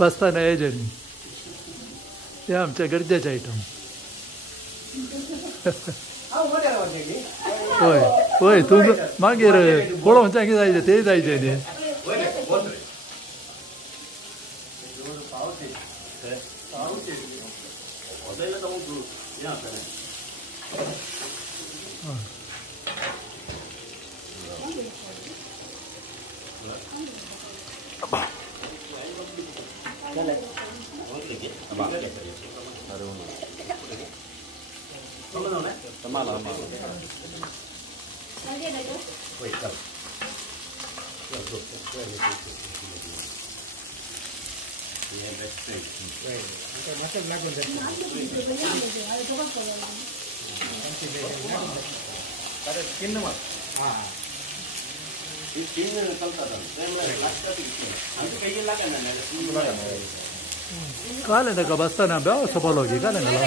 बसताना एजंट ते आमच्या गरजेचे आयटम होय होय तू मागीर पळोवनच्या कितें जायचें तें जायचें न्ही काले ताका बसताना बेव सोपलो की काले घाला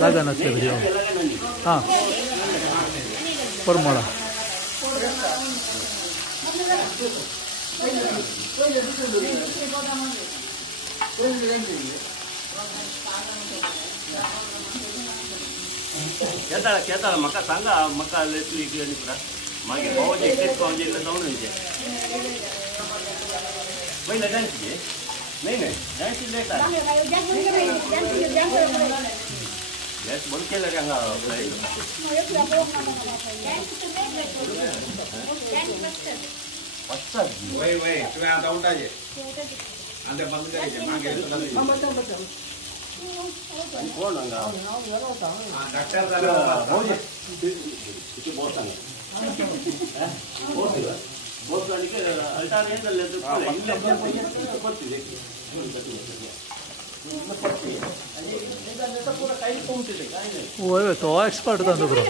लागना ते बरी हां परमळा केताळ म्हाका सांगा म्हाका लेटली गेली पुरा मागीर भावाचे एकटेच पावजेला जाऊन येते पहिला डान्स घे नाही नाही डान्स लेट आहे गॅस बंद केलं रे हांगा वय वय तुम्ही आता उठायचे आणि बंद करायचे मागे कोण हांगा डॉक्टर झाला बोस बोस अल्टार ಏನ್ होय तो एक्सपर्ट तांदो बरो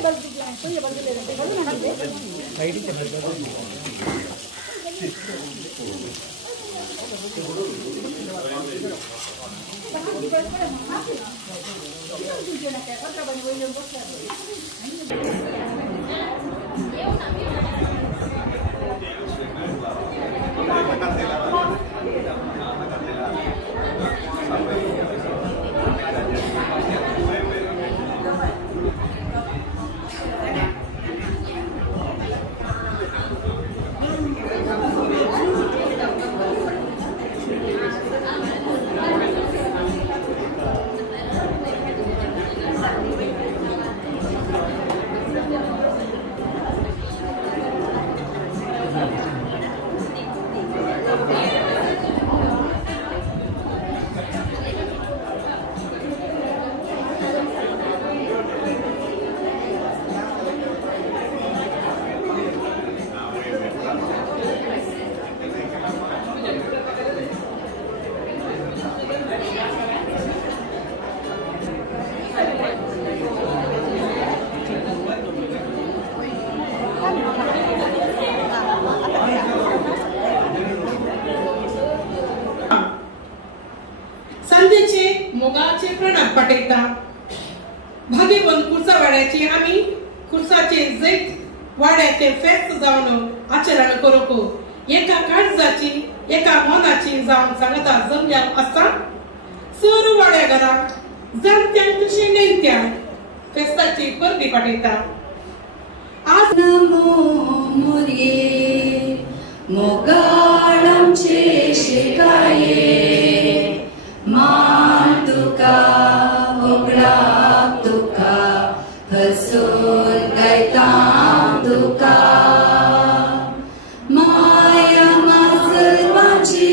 खुर्साचे जैत वाड्याचे फेस्त जावन आचरण करूक एका काळजाची एका मनाची जावन सांगता जमल्या आसता सर वाड्या घराक जाणत्यांक तशें नेणत्यांक फेस्ताची परबी पाठयता. आज मोरये मोगाळांचे शेकाये मान तुका होगळाक तुका हसून गायता तुका माया सर्वांची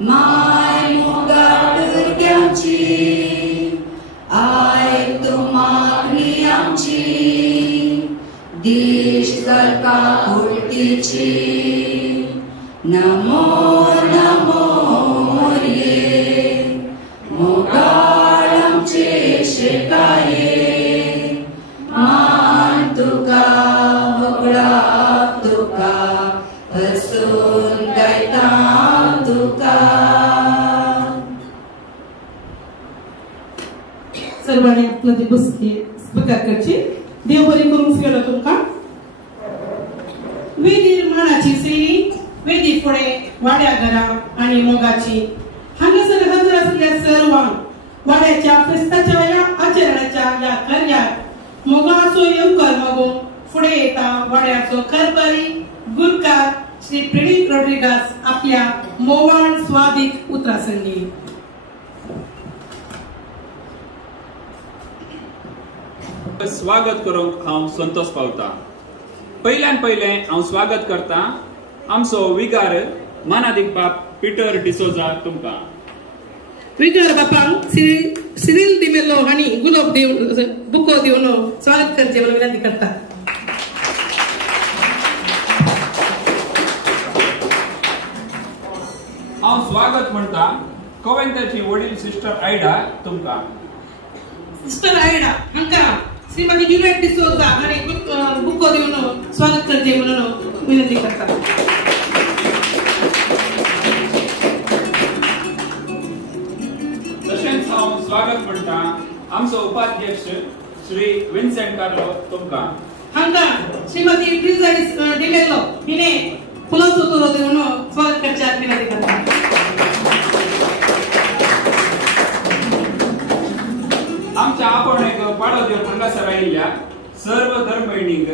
माय मोगाळ भुरग्यांची आय तू मागणी आमची देश सरकार उलटीची नमो नमो मोरये मोगाळ आमचे शेकाये मान तुका होगळाक तुका हसून गायता तुका. सर्वांनी आपलं ती स्वीकार करची. देव बरी करून गेलो तुमका. वेदी मानाची सेरी वेदी फुडे वाड्या घरा आणि मोगाची हांगासर हजर असलेल्या सर्वांक वाड्याच्या फेस्ताच्या या आचरणाच्या या कार्यात मोगाचो येवकार मागून फुडे येता वाड्याचो कारभारी गुरकार श्री प्रेडिक रॉड्रिगास आपल्या मोवाळ स्वादिक उतरासंगी. स्वागत करूंक हांव संतोष पावता. पयल्यान पयलें हांव स्वागत करता आमचो विगार मानादिक बाप पिटर डिसोजा तुमकां. विगार बापांक सिरिल डिमेलो हांणी गुलाब दिवन बुको दिवन स्वागत करचे म्हणून विनंती करता. हांव स्वागत म्हणटा कोवेंताची वडील सिस्टर आयडा तुमकां. सिस्टर आयडा हांकां श्रीमती ज्युलियट डिसोजा हांणी बुको दिवन स्वागत करचे म्हणून विनंती करता. तशेंच हांव स्वागत म्हणटा आमचो उपाध्यक्ष श्री विन्सेंट कार्लो तुमकां. हांकां श्रीमती ट्रिजा डिमेलो हिने फुलांचो तोरो दिवन स्वागत करचे विनंती करता. आमच्या आपण एक पाडो दिवन हांगासर आयिल्ल्या सर्व धर्मभयणींक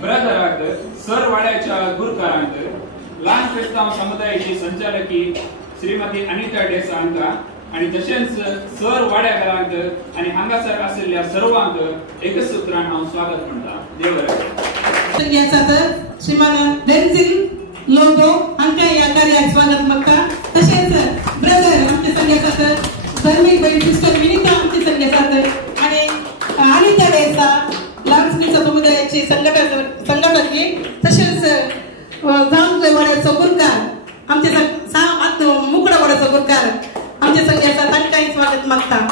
ब्रदराक सर वाड्याच्या गुरकारांक ल्हान क्रिस्तांव समुदायाची संचालकी श्रीमती अनिता डेसा हांकां आणि तशेंच सर वाड्याकारांक आणि हांगासर आशिल्ल्या सर्वांक एकच सुत्रान हांव स्वागत म्हणटा. देव बरें. आसात श्रीमान डेन्झिल लोगो हांकां ह्या कार्याक स्वागत मागता. तशेंच ब्रदर आमचे संघ आसात धर्मीक बहीण सिस्टर विनिता आमचे संघ आसात आणि अनिता डेसा ल्हान क्रिस्तांव समुदायाची संघटकी तशेंच जांव वाड्याचो गुरकार आमचे मुकडा वाड्याचो गुरकार आमचे संघ आसा तांकांय स्वागत मागता.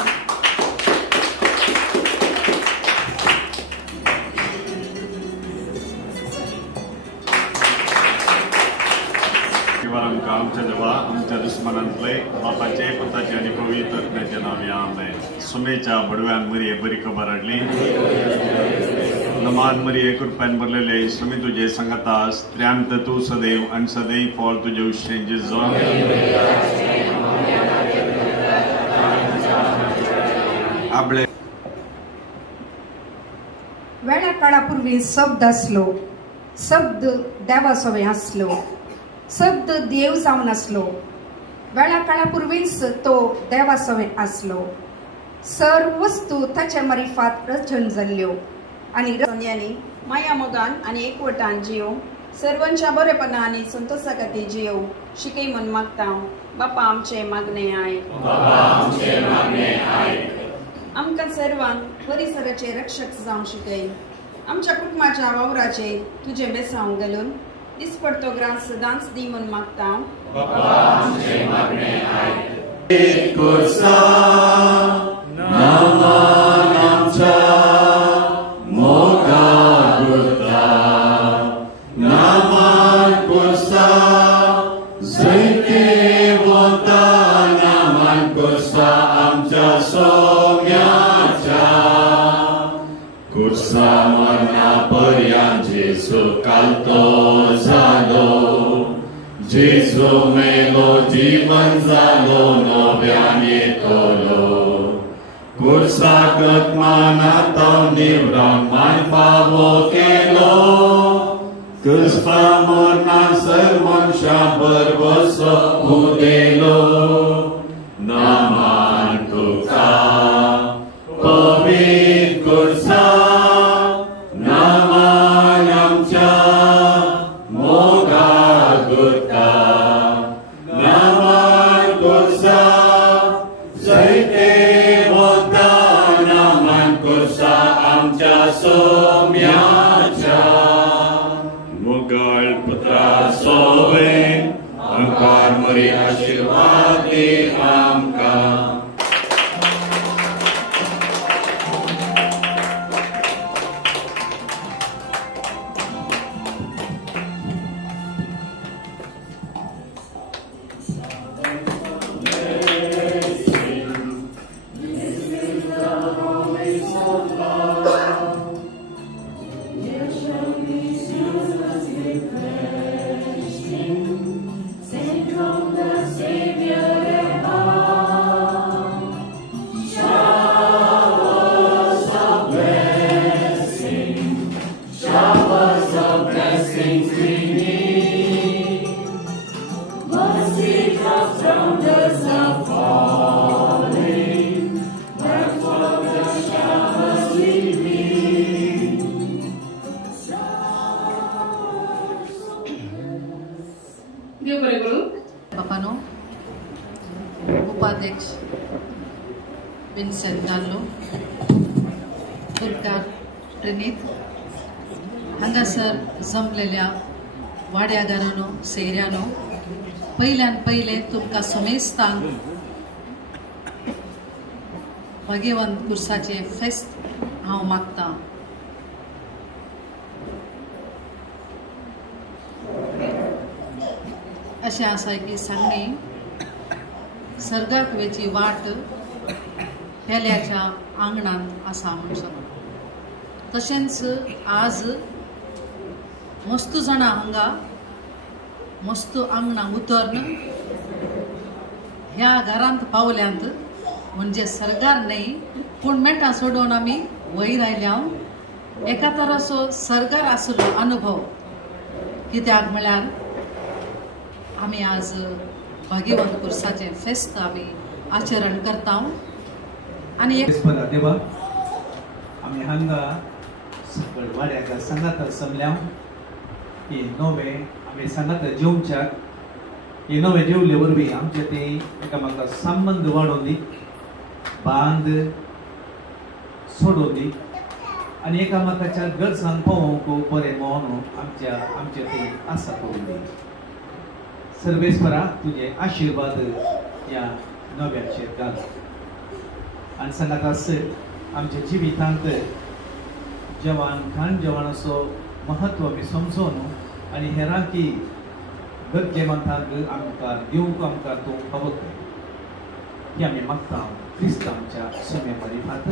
आमच्या देवा आमच्या दुश्मनांतले बापाचे पुताचे आणि पवित्र आत्म्याचे नावे आमेन. सुमेच्या बडव्यान मरी बरी खबर हाडली नमान मरी एक रुपयान भरलेले सुमी तुझे सांगता स्त्र्यांत तू सदैव आणि सदैव फॉल तुझे उशेंचे जो आपले वेळा काळापूर्वी शब्द असलो शब्द देवासोवे असलो शब्द देव जावन असलो वेळा काळापूर्वीच तो देवासोवे असलो सर्व वस्तू ताच्या मारिफात रचन जाल्ल्यो आणि माया मोगान आणि एकवटान जियो सर्वांच्या बरेपणा आणि संतोषा खातीर जियो शिकय म्हण मागता. बापा आमचे मागणे आय आमकां सर्वांक परिसराचे रक्षक जावंक शिकय. आमच्या कुटुंबाच्या वावराचे तुझे बेसांव घालून दिसपडतो ग्रास सदांच दी म्हण मागता. कुर्सा मरना पर्यंत जेसू कालतो जालो जेसू मेलो जीवन जालो नव्यान येतलो कुर्साकत मानातो निव्रमान फावो केलो कुर्सा मरना सर मनशा बरवसो उदेलो नामान तुका पवित्र कुर्सा नामान आमच्या मोगाळ गुरता नामान कुर्सा जैते वता नामान कुर्सा आमच्या सोम्याच्या मोगाळ पुत्रा सोवे अंकार मरी आशीर्वाद दे आमकां Papano, उपाध्यक्ष विन्सेंट गाल्लो, दुर्गा प्रणीत, हांगासर जमलेल्या वाड्यागारांनो सेऱ्यांनो पहिल्यान पहिले तुमकां समेस्तांक भाग्यवंत कुर्साचे फेस्त हांव मागतां. अशें आसा की सांगणी सर्गाक वेची वाट पेल्याच्या आंगणांत आसा म्हूण सांगून तशेंच आज मस्त जाणां हांगा मस्त आंगणां उतरन ह्या घरांत पावल्यांत म्हणजे सर्गार न्ही पूण मेटां सोडून आमी वयर आयल्या एका तराचो सर्गार आसलो अनुभव कित्याक म्हळ्यार आमी आज भाग्यवंत कुर्साचे फेस्त आमी आचरण करता आनी एक देवा आमी हांगा सकयल वाड्याक सांगात समल्या की नवे आमी सांगात जेवच्याक हे नवे जेवले वरवीं आमचे ते एकामेका संबंध वाडोवन दी बांद सोडोवन दी आनी एकामेकाच्या गरजांक पळोवंक बरें मोहन आमचे ते आसा करून दी. सर्वेस्परा तुझे आशीर्वाद या नव्याचेर घाल आनी सांगात आमच्या जिवितांत जेवण जेवणाचो महत्व आमी समजून आनी हेरांकी गरजेवंतांक आमकां दिवंक आमकां तूं हवक ही आमी मागता क्रिस्तांच्या सुम्या परिफात.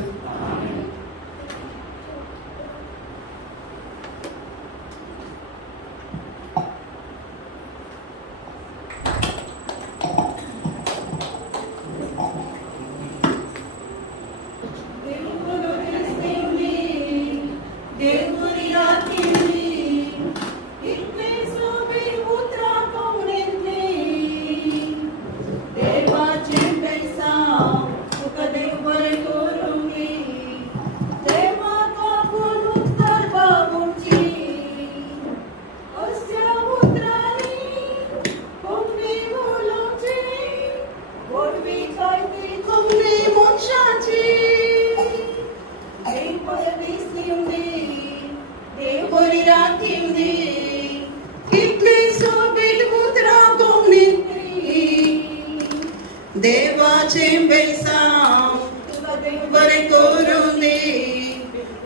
देवाचे बेसांव तुका देव बरें करून दी.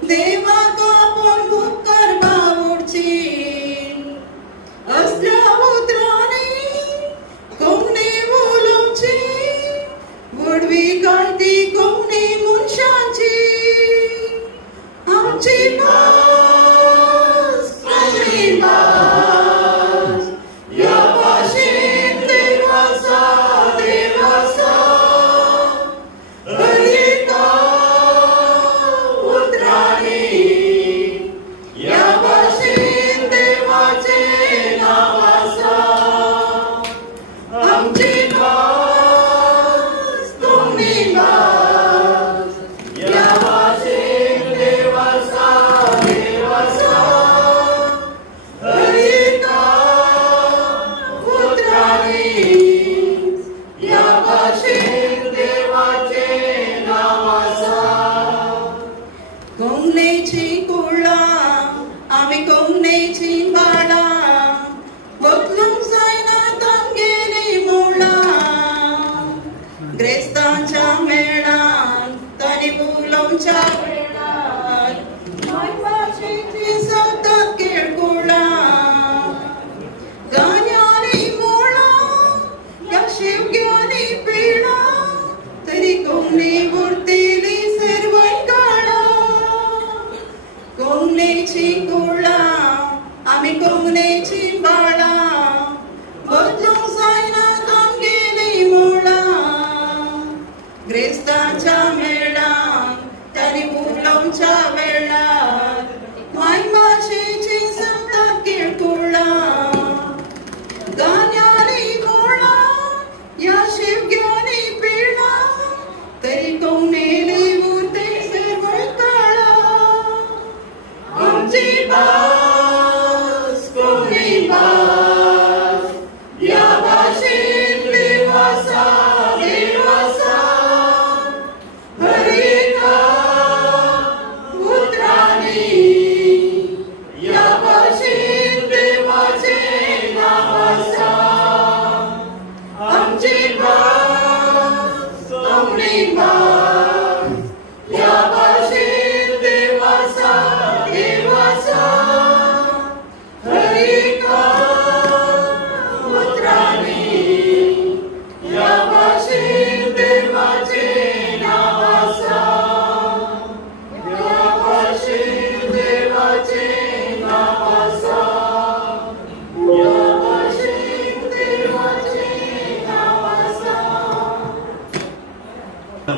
देवाक आपूण उपकार बावडची असल्या उतरांनी कोंकणी उलोवची वडवी काळती कोंकणी मनशांची.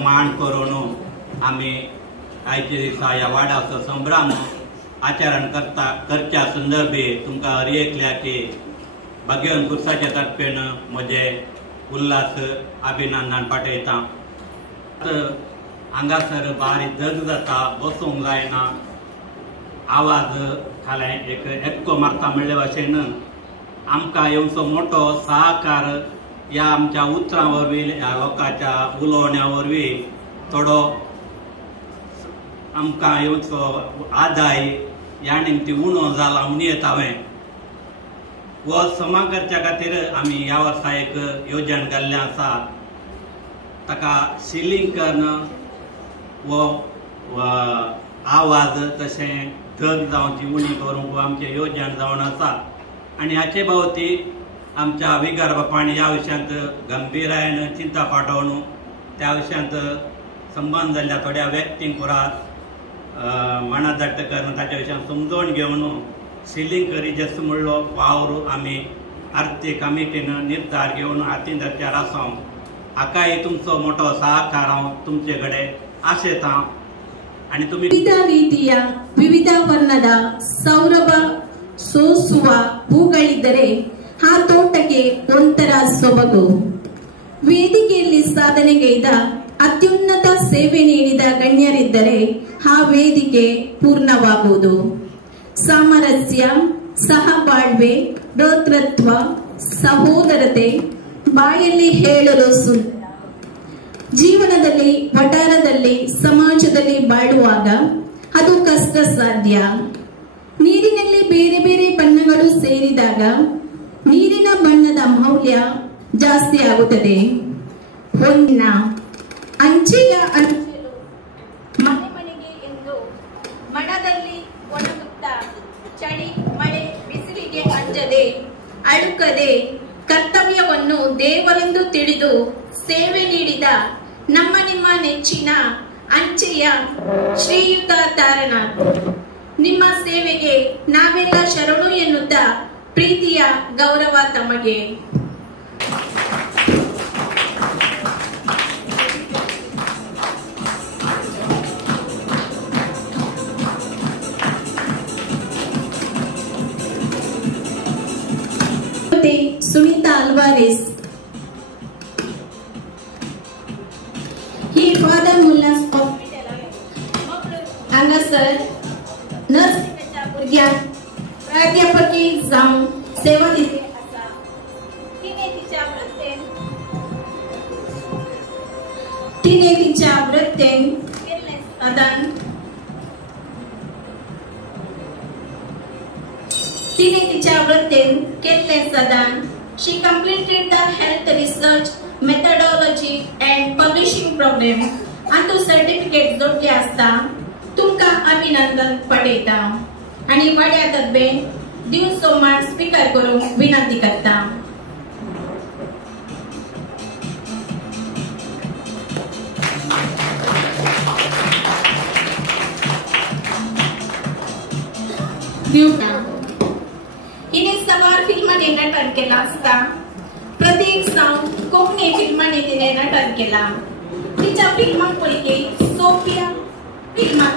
मान करून आम्ही आयचे दिसा ह्या वाड्याचो संभ्रम आचरण करच्या संदर्भी तुमकां हर एकल्याचे भगवान पुरुषाच्या तर्फेन म्हजे उल्हास अभिनंदन पाठयता. हांगासर बारीक झग जाता, बसूंक जायना, आवाज खाले एक एक्को मारता म्हणले भाशेन आमकां येवचो मोठो सहकार या आमच्या उतरां वरवीं ह्या लोकांच्या उलोवण्या वरवीं थोडो आमकां येवचो आदाय ह्या निमती उणो जाला म्हूण येता हांवें. वो समा करच्या खातीर आमी ह्या वर्सा एक येवजण घाल्लें आसा. ताका सिलींग करणं वो आवाज तशें धग जावची उणी करूंक आमचें येवजण जावन आसा. आनी हाचे भोंवती आमच्या विगर बापायन ह्या विशयांत गंभीरायेन चिंता पाठोवन त्या विशयांत संबंद जाल्ल्या थोड्या व्यक्तींक पुरात मनादट्ट करून ताच्या विशयान समजोवन घेवन सिलींग करी जसो म्हणलो वावर आमी आर्थीक कमिटीन निर्धार घेवन हातीन धरच्यार आसूं. हाकाय तुमचो मोठो सहकार हांव तुमचे कडेन आशेतां. आनी तुमी ವಿವಿಧ ರೀತಿಯ ವಿವಿಧ ವರ್ಣದ ಸೌರಭ ಸೋಸುವ ಹೂಗಳಿದ್ದರೆ ಆ ತೋಟಕ್ಕೆ ಒಂಥರ ಸೊಬಗು. ವೇದಿಕೆಯಲ್ಲಿ ಸಾಧನೆಗೈದ ಅತ್ಯುನ್ನತ ಸೇವೆ ನೀಡಿದ ಗಣ್ಯರಿದ್ದರೆ ಆ ವೇದಿಕೆ ಪೂರ್ಣವಾಗುವುದು. ಸಾಮರಸ್ಯ, ಸಹಬಾಳ್ವೆ, ಭ್ರಾತೃತ್ವ, ಸಹೋದರತೆ ಬಾಯಲ್ಲಿ ಹೇಳಲು ಸುಂದರ. ಜೀವನದಲ್ಲಿ, ವಟಾರದಲ್ಲಿ, ಸಮಾಜದಲ್ಲಿ ಬಾಳುವಾಗ ಅದು ಕಷ್ಟ ಸಾಧ್ಯ. ನೀರಿನಲ್ಲಿ ಬೇರೆ ಬೇರೆ ಬಣ್ಣಗಳು ಸೇರಿದಾಗ ನೀರಿನ ಬಣ್ಣದ ಮೌಲ್ಯ ಜಾಸ್ತಿ ಆಗುತ್ತದೆ. ಹೊನ್ನ ಅಂಚೆಯ ಅಂಚೆಲು ಮನೆ ಮನೆಗೆ ಎಂದು ಮನದಲ್ಲಿ ಒಣಗುತ್ತಾ ಚಳಿ, ಮಳೆ, ಬಿಸಿಲಿಗೆ ಅಂಜದೆ ಅಳುಕದೆ ಕರ್ತವ್ಯವನ್ನು ದೇವರೆಂದು ತಿಳಿದು ಸೇವೆ ನೀಡಿದ ನಮ್ಮ ನಿಮ್ಮ ನೆಚ್ಚಿನ ಅಂಚೆಯ ಶ್ರೀಯುತ ತಾರನಾಥ್ ನಿಮ್ಮ ಸೇವೆಗೆ ನಾವೆಲ್ಲ ಶರಣು ಎನ್ನುತ್ತಾ ಪ್ರೀತಿಯ ಗೌರವ ತಮಗೆ. Sunita Alvarez. He father Mullas of Anga sir, nurse भुरग्यांक प्राध्यापकी जावन सेवा दिली आसा. तिने तिच्या वृत्तेन केल्लें साधन She completed the health research methodology and publishing program and to certificate जोडले आसता. तुमकां अभिनंदन पटयता आणि वाड्या तर्फे दिवस सोमार स्पीकर करूंक विनंती करता. हिने सवार फिल्मांनी नटन केला असता. प्रत्येक सावन कोंकणी फिल्मांनी तिने नटन केला. तिच्या फिल्मांपैकी सोफिया फिल्मात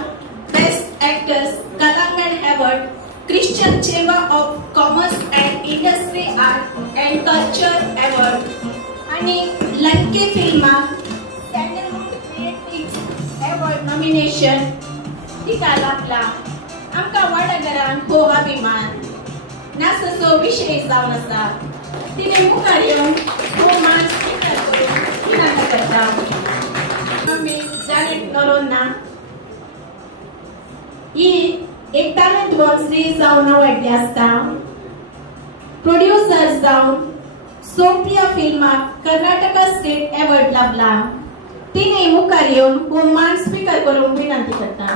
best actress Kalangan award, Christian chamber of commerce and industry art and culture award आणि लंके फिल्मात सॅन्डलवूड क्रिएटिव्स अवॉर्ड नॉमिनेशन तिका लाभला. आमकां वाडागरान हो अभिमान नासो विषय जावन आसा. तिने मुखार येवन हो मान स्वीकार करून विनंती करता. आमी जानेट नरोना ही एक टॅलेंट वॉन्सरी जावन आवडली आसता. प्रोड्युसर जावन सोफिया फिल्माक कर्नाटका स्टेट अवॉर्ड लाभला. तिने मुखार येवन हो मान स्वीकार करून विनंती करता.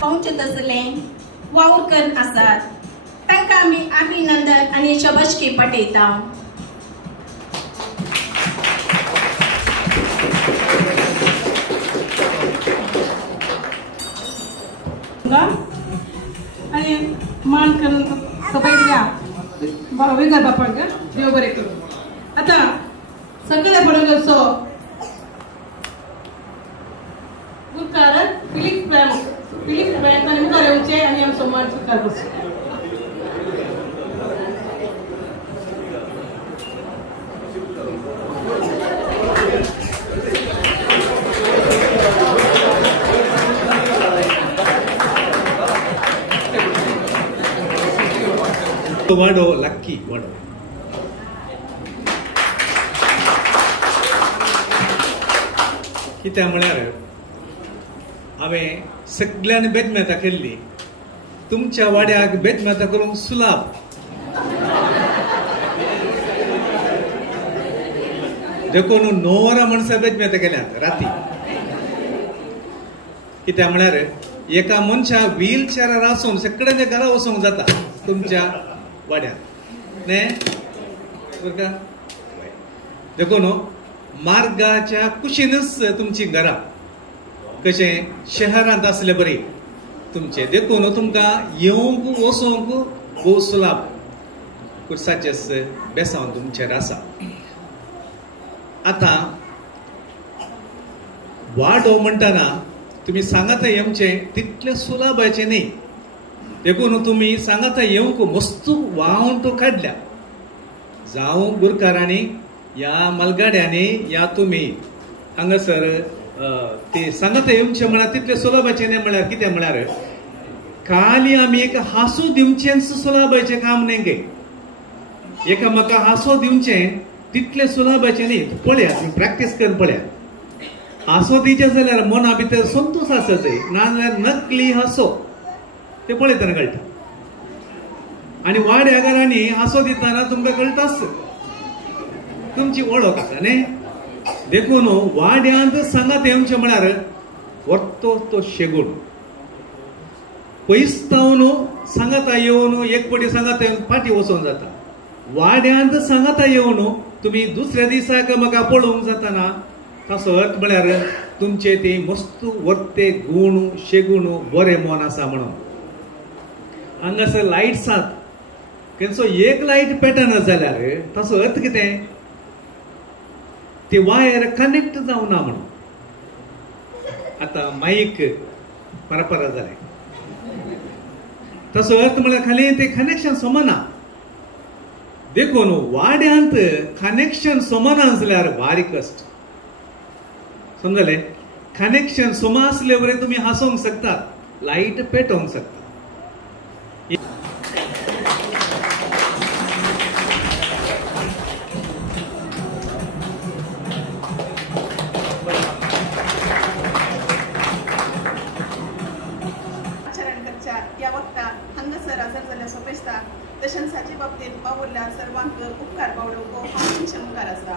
पावचत असले वावरकर आसात. तांकां आमी अभिनंदन आनी शबासकी पटयता. आणि मान करून सगळ्या वेगळ्या बापाक देव बरें करूं. आता सगळ्या बरोबरचो गुरकार फिलिप प्रयत्नांनी मुखार येवचे आनी आमचो मान स्वीकार करचो. वाडो लक्की वाडो कित्याक म्हळ्यार हांवें सगळ्यांनी बेदमेता केल्ली. तुमच्या वाड्याक बेदमेता करूंक सुलाभ. देखून 9 वरां म्हणसर बेदमेता केल्यात राती. कित्याक म्हळ्यार एका मनशाक व्हील चॅरार आसून सगळ्यांच्या घरा वचूंक जाता तुमच्या वाड्यात न्ही बरं का. देखून मार्गाच्या कुशीनच तुमची घरां कशें शहरांत आसले बरी तुमचे. देखून तुमकां येवंक वचोंक भोव सुलाभ कुर्साचें बेसांव तुमचेर आसा. आतां वाडो म्हणटना तुमी सांगाता येवचें तितलें सुलाभाचें न्ही. देखून तुमी सांगाता येवंक मस्त वावंटो काडल्या. जावं गुरकारांनी या मलगाड्यांनी या तुमी हांगासर ते सांगाता येवचें म्हळ्यार तितलें सुलभाचें न्ही. म्हळ्यार कितें म्हळ्यार खाली आमी एक हांसो दिवचें सुलभाचें काम न्ही गे. एकामेकाक हांसो दिवचें तितलें सुलभाचें न्ही. पळया तुमी प्रॅक्टीस करून पळया. हांसो दिवचें जाल्यार मना भितर संतोश आसत जाय. नाजाल्यार नकली हांसो ते पळयतना कळटा. आनी वाड्या घरांनी हांसो दितना तुमकां कळटाच तुमची वळख आसा न्ही. देखून वाड्यांत सांगात येवचें म्हळ्यार व्हरतो तो शेगूण पयसतावन सांगाता येवन एक पटी सांगाता येवन फाटी वचोन जाता. वाड्यांत सांगाता येवन तुम्ही दुसऱ्या दिसाक म्हाका पळोवंक जाताना ताचो अर्थ म्हळ्यार तुमचे ते मस्त वर्ते गुण शेगूण बरें मन आसा म्हणून. हांगासर लायट्स आसात, खंयचो एक लायट पेटना जाल्यार ताचो अर्थ कितें? ती वायर कनेक्ट जावना म्हणून. आता माईक परपरा जालें, ताचो अर्थ म्हळ्यार खाली ते कनेक्शन समना. देखून वाड्यांत कनेक्शन समना जाल्यार भारी कश्ट. समजलें? कनेक्शन सम आसले बरें तुम्ही हांसोवंक शकतात, लायट पेटोवंक शकता. या वक्तार हांगासर आजार जाल्यार सोपेसता तशेंच हाचे बाबतींत वावुरल्या सर्वांक उपकार बावडोवंक हांव तुमचे मुखार आसा.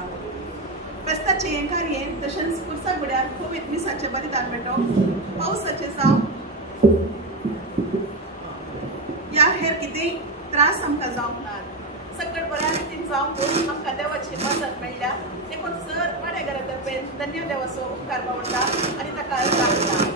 क्रिस्ताचे कार्ये तशेंच कुर्सागुड्यार कोवीड मिसाचे बलिदान भेटोवंक पावसाचे जावं या हेर कितेंय त्रास आमकां जावंक नात. सगळें बऱ्या रितीन जावंक आमकां देवाची मजत मेळ्ळ्या. देखून सर वाडेकारा तर्फे धन्य देवाचो उपकार बावडटा आनी ताका लागता.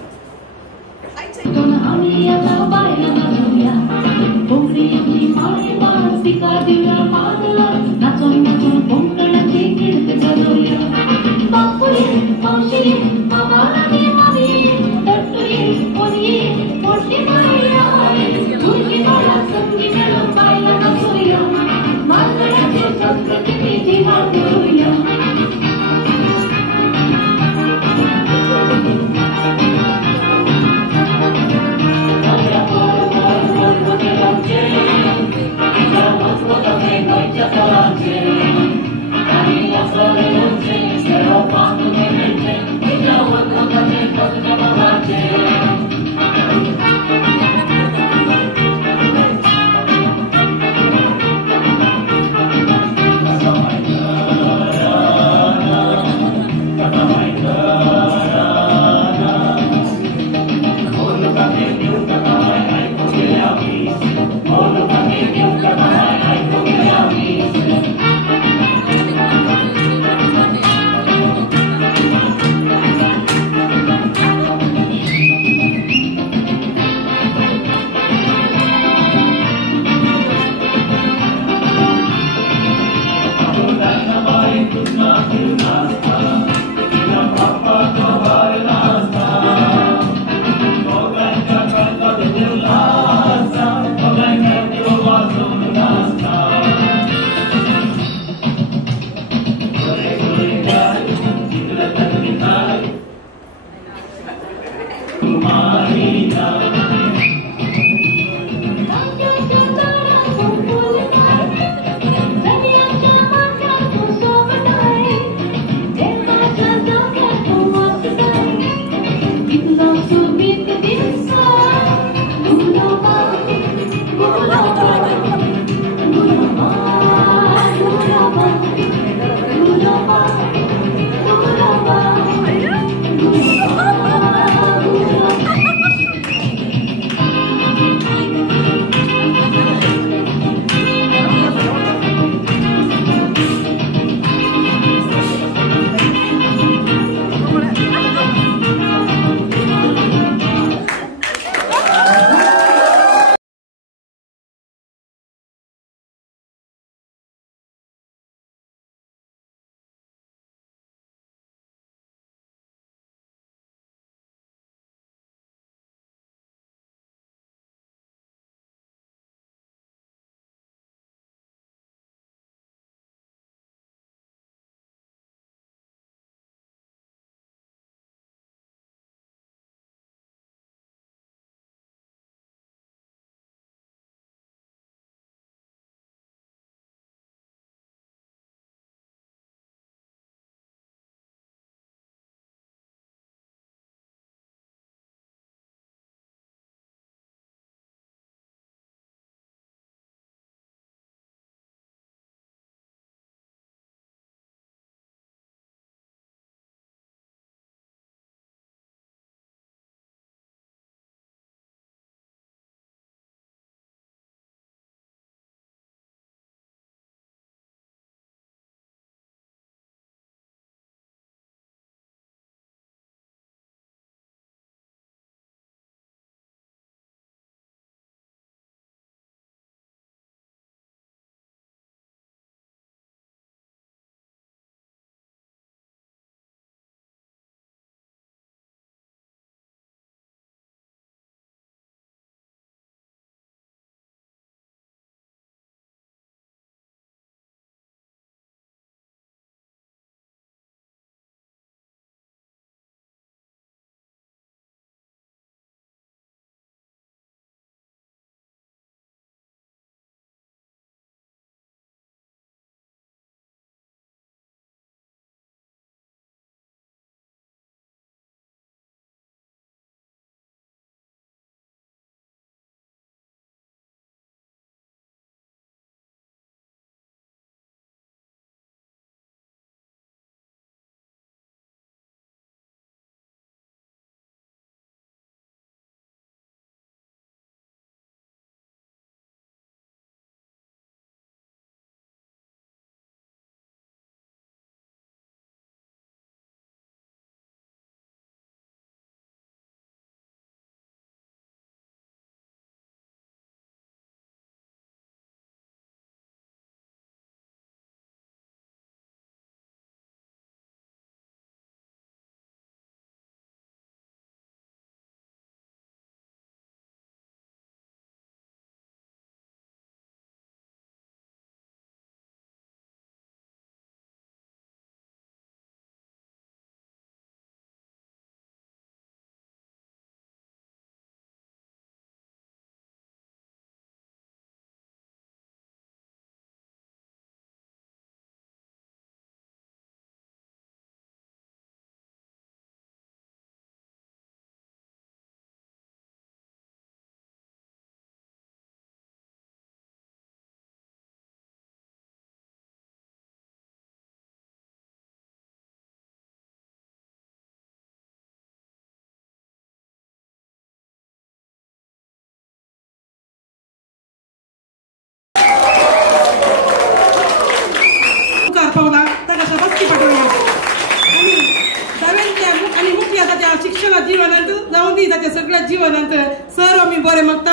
आमच्या सगळ्या जीवनांत सर आमी बरें मागता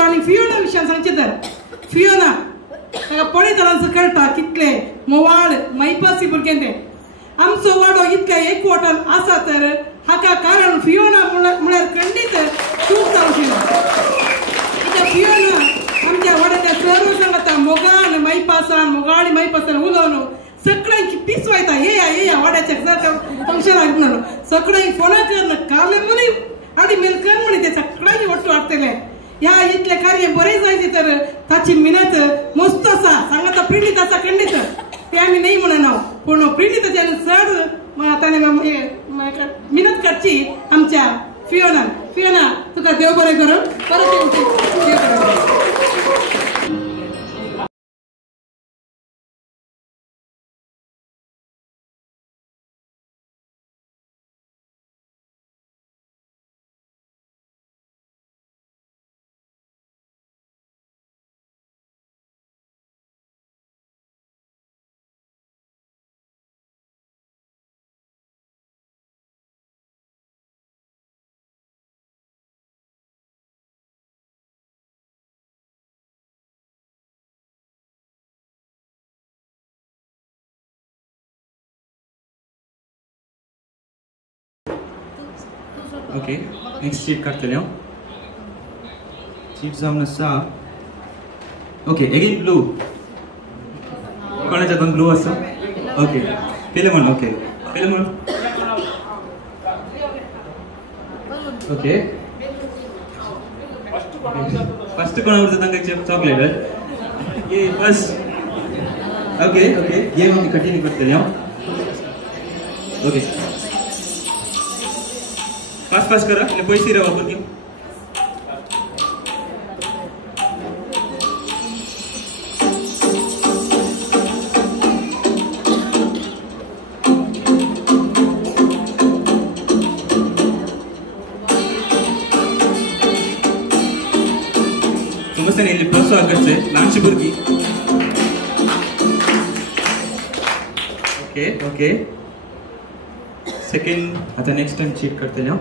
आनी फियोना विशयान सांगचे तर फियोना ताका पळयतना कळटा कितले मोवाळ मैपासी भुरगें तें आमचो वाडो इतल्या एकवटान आसा तर हाका कारण फियोना म्हळ्यार खंडीत चूक जावची ना कित्याक फियोना आमच्या वाड्याच्या सर्व सांगता मोगान मैपासान मोगाळी मैपासान उलोवन सगळ्यांची पीस वयता येया वाड्याच्या फंक्शनाक म्हणून सगळ्यांक फोना कर काले मुली आनी मेलकन म्हणी ते सगळ्यांनी वट्टू हाडटले ह्या इतले कार्य बरें जायचे तर ताची मिनत मस्त आसा सांगता प्रिणीत आसा खंडीत ते आमी नाही म्हणना पूण प्रिणीताच्या चड ताणे मिनत काडची आमच्या फियोना तुका देव बरें करून परत देव बरें ओके नेक्स्ट शीट काढतले हांव शीट जावन आसा ओके एगेन ब्लू कोणाच्या हातान ब्लू आसा ओके फिलेमॉन ओके फिलेमॉन ओके फर्स्ट कोण आवडता तांकां चॉकलेट ये फर्स्ट ओके ओके गेम आमी कंटिन्यू करतले हांव ओके फास्ट करा पैसे राहा भुरगीं समजता न्ही प्रोत्साहन करचे ल्हानशी भुरगीं ओके ओके सेकंड आता नेक्स्ट टाइम चेक करते हांव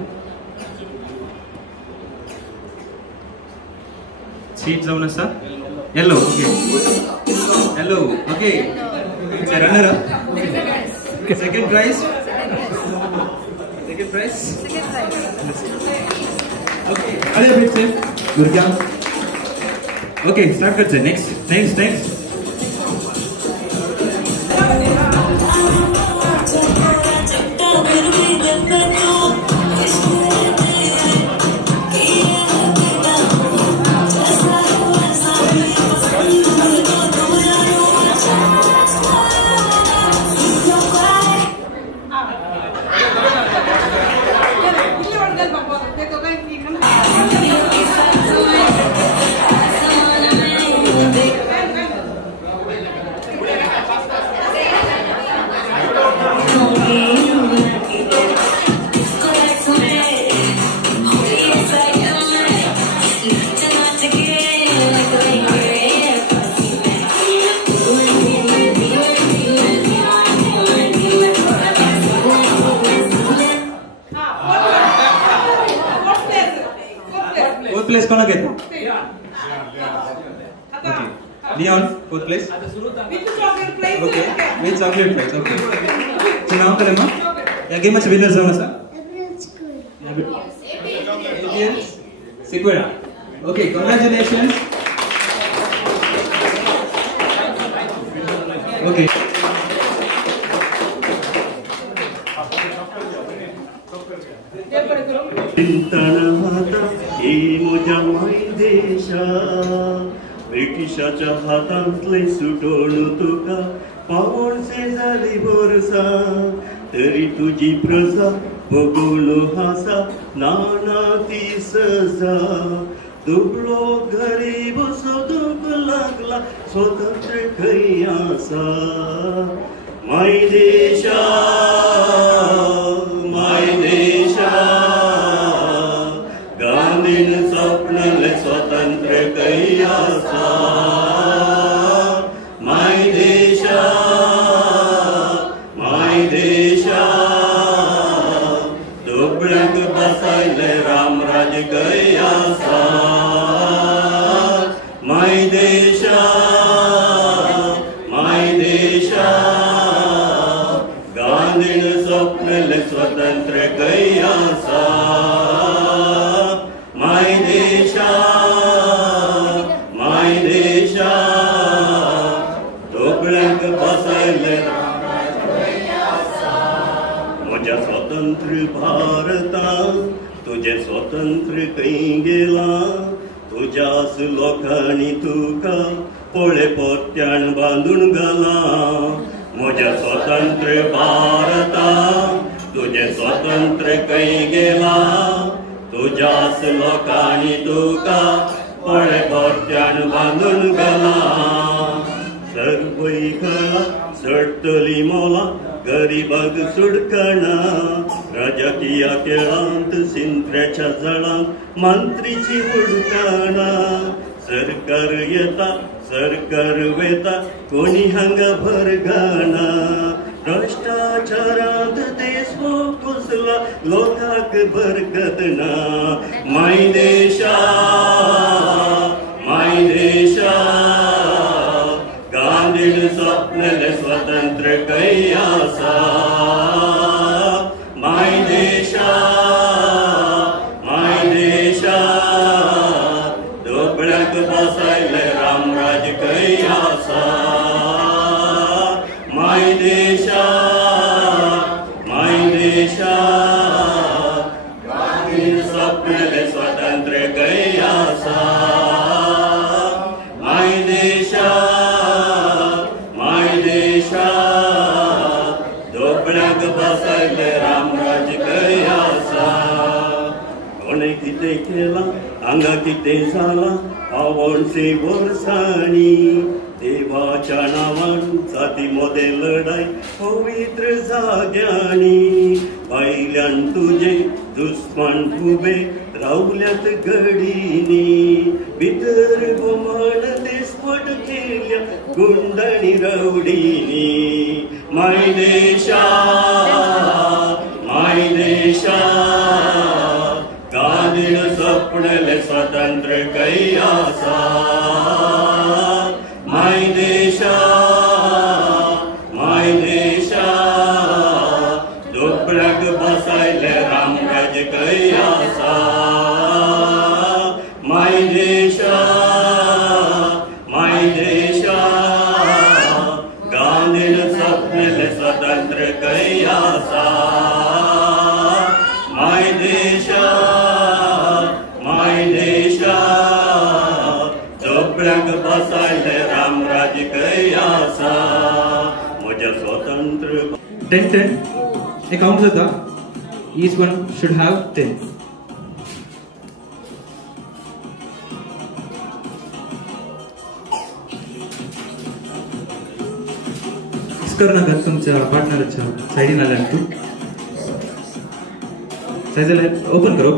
सीट जावन आसा yellow okay yellow okay runner up second prize okay अरे भेटचे भुरग्यांक ओके स्टार्ट करचे नेक्स्ट प्लेस कोणा घेता okay Leon fourth place okay with chocolate prize okay तुझं नाव काय मग या गेमचे विनर जाऊन असा सिक्वेरा ओके कांग्रेचुलेशन्स ओके म्हज्या मायदेशा ब्रिटिशाच्या हातांतले सुटोवन तुका पावोणशे जाली वर्सा तरी तुजी प्रजा बगून हासा नाना ती सजा दुबळो गरीब सोदूंक लागला स्वतंत्र खंय आसा मायदेशा गांधीन स्वप्नले स्वतंत्र खंय आसा माय देशा दुबळ्याक बसयले राम राज कैयासा माय देशा गांधीन स्वप्नल स्वतंत्र कैयासा माय देशा दोगळ्यांक बसयले म्हज्या स्वतंत्र भारता तुझे स्वतंत्र खंय गेला तुझ्याच लोकांनी तुका पोळे पोत्यान बांदून घाला म्हज्या स्वतंत्र भारता तुझे स्वतंत्र खंय गेला तुझ्याच लोकांनी तुका पोळे पोत्यान बांदून घाला सर्वई कळा सडटली मोला गरीबाग सुडकणा राजकीय खेळांत सिंत्र्याच्या जळांत मंत्रीची हुडकणा सरकार येता सरकार वेता कोणी हांगा भरगणा भ्रष्टाचारांत देश घुसला लोकांक बरकत ना माय देशा गांधीन स्वप्नले स्वतंत्र कैयासा माय देशा दोगळ्याक बसयले रामराज कैयासा माय देशा गांधीन स्वप्नले स्वतंत्र कैयासा माय देशा दोगळ्याक बसयले रामराज कैयासा कोणे कितें केला हांगा कितें जाला पावोणसे वर्सांनी देवाच्या नांवान जाती मोदे लढाई पवित्र जाग्यांनी भायल्यान तुजे दुस्मान उबे रावल्यात घडीनी भितर बोमाड देसपट केल्या गुंडांनी रावडीनी माय देशा गांधीन स्वप्नले स्वतंत्र कैयासा माय देशा दोगळ्याक बसयले रामराज कैयासा माय देशा गांधीन स्वप्नले स्वतंत्र कैयासा माय देशा दोगळ्याक बसयले रामराज कैयासा म्हज्या स्वतंत्र 10-10 a count jata each one should have 10 इसकरनाका तुमच्या पार्टनरच्या साइडीन आल्यान तू सायझला ओपन करा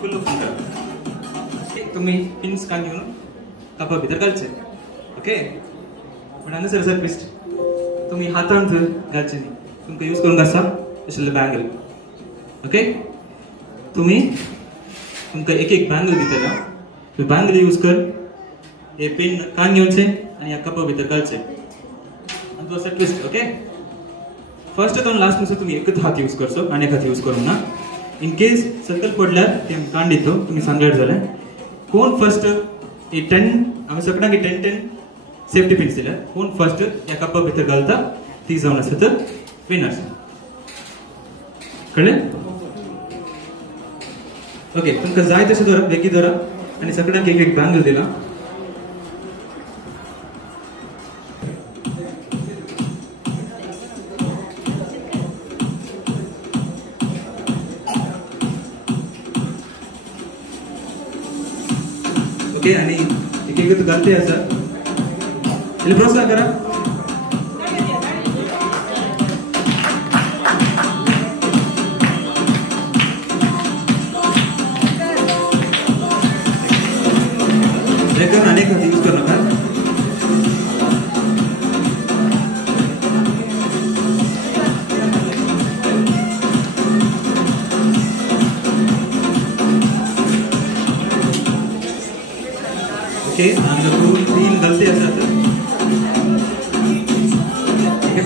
फुल ओपन करा तुम्ही पिन्स कान घेऊन कापा भितर घालचे ओके पण हांगासर सर ट्विस्ट तुम्ही हातांत घालचे न्ही तुमकां यूज करूंक आसा तशें बँगल ओके तुमकां एक बँगल दितलो तूं बँगल यूज कर हे पिन कान घेवचे आनी ह्या कपा भितर घालचे आनी तूं असो ट्विस्ट ओके फर्स्ट तो लास्ट नुसर तुम्ही एकच हात यूज करचो आनी एक हात यूज करूंक ना इन केस सकयल पडल्यार ते कान दितो तुम्ही सांगल्यार जालें कोण फर्स्ट 10 आमी सगळ्यांक 10 सेफ्टी पिन्स दिल्यार कोण फर्स्ट ह्या कपा भितर घालता ती जावन आसा तर विनर्स कळ्ळें ओके तुमकां जाय तशें धरप वेगी धरप आनी सगळ्यांक एक बँगल दिला ओके आणि एक घालते आसा प्रोत्साहन करा अनेक यूज कर नका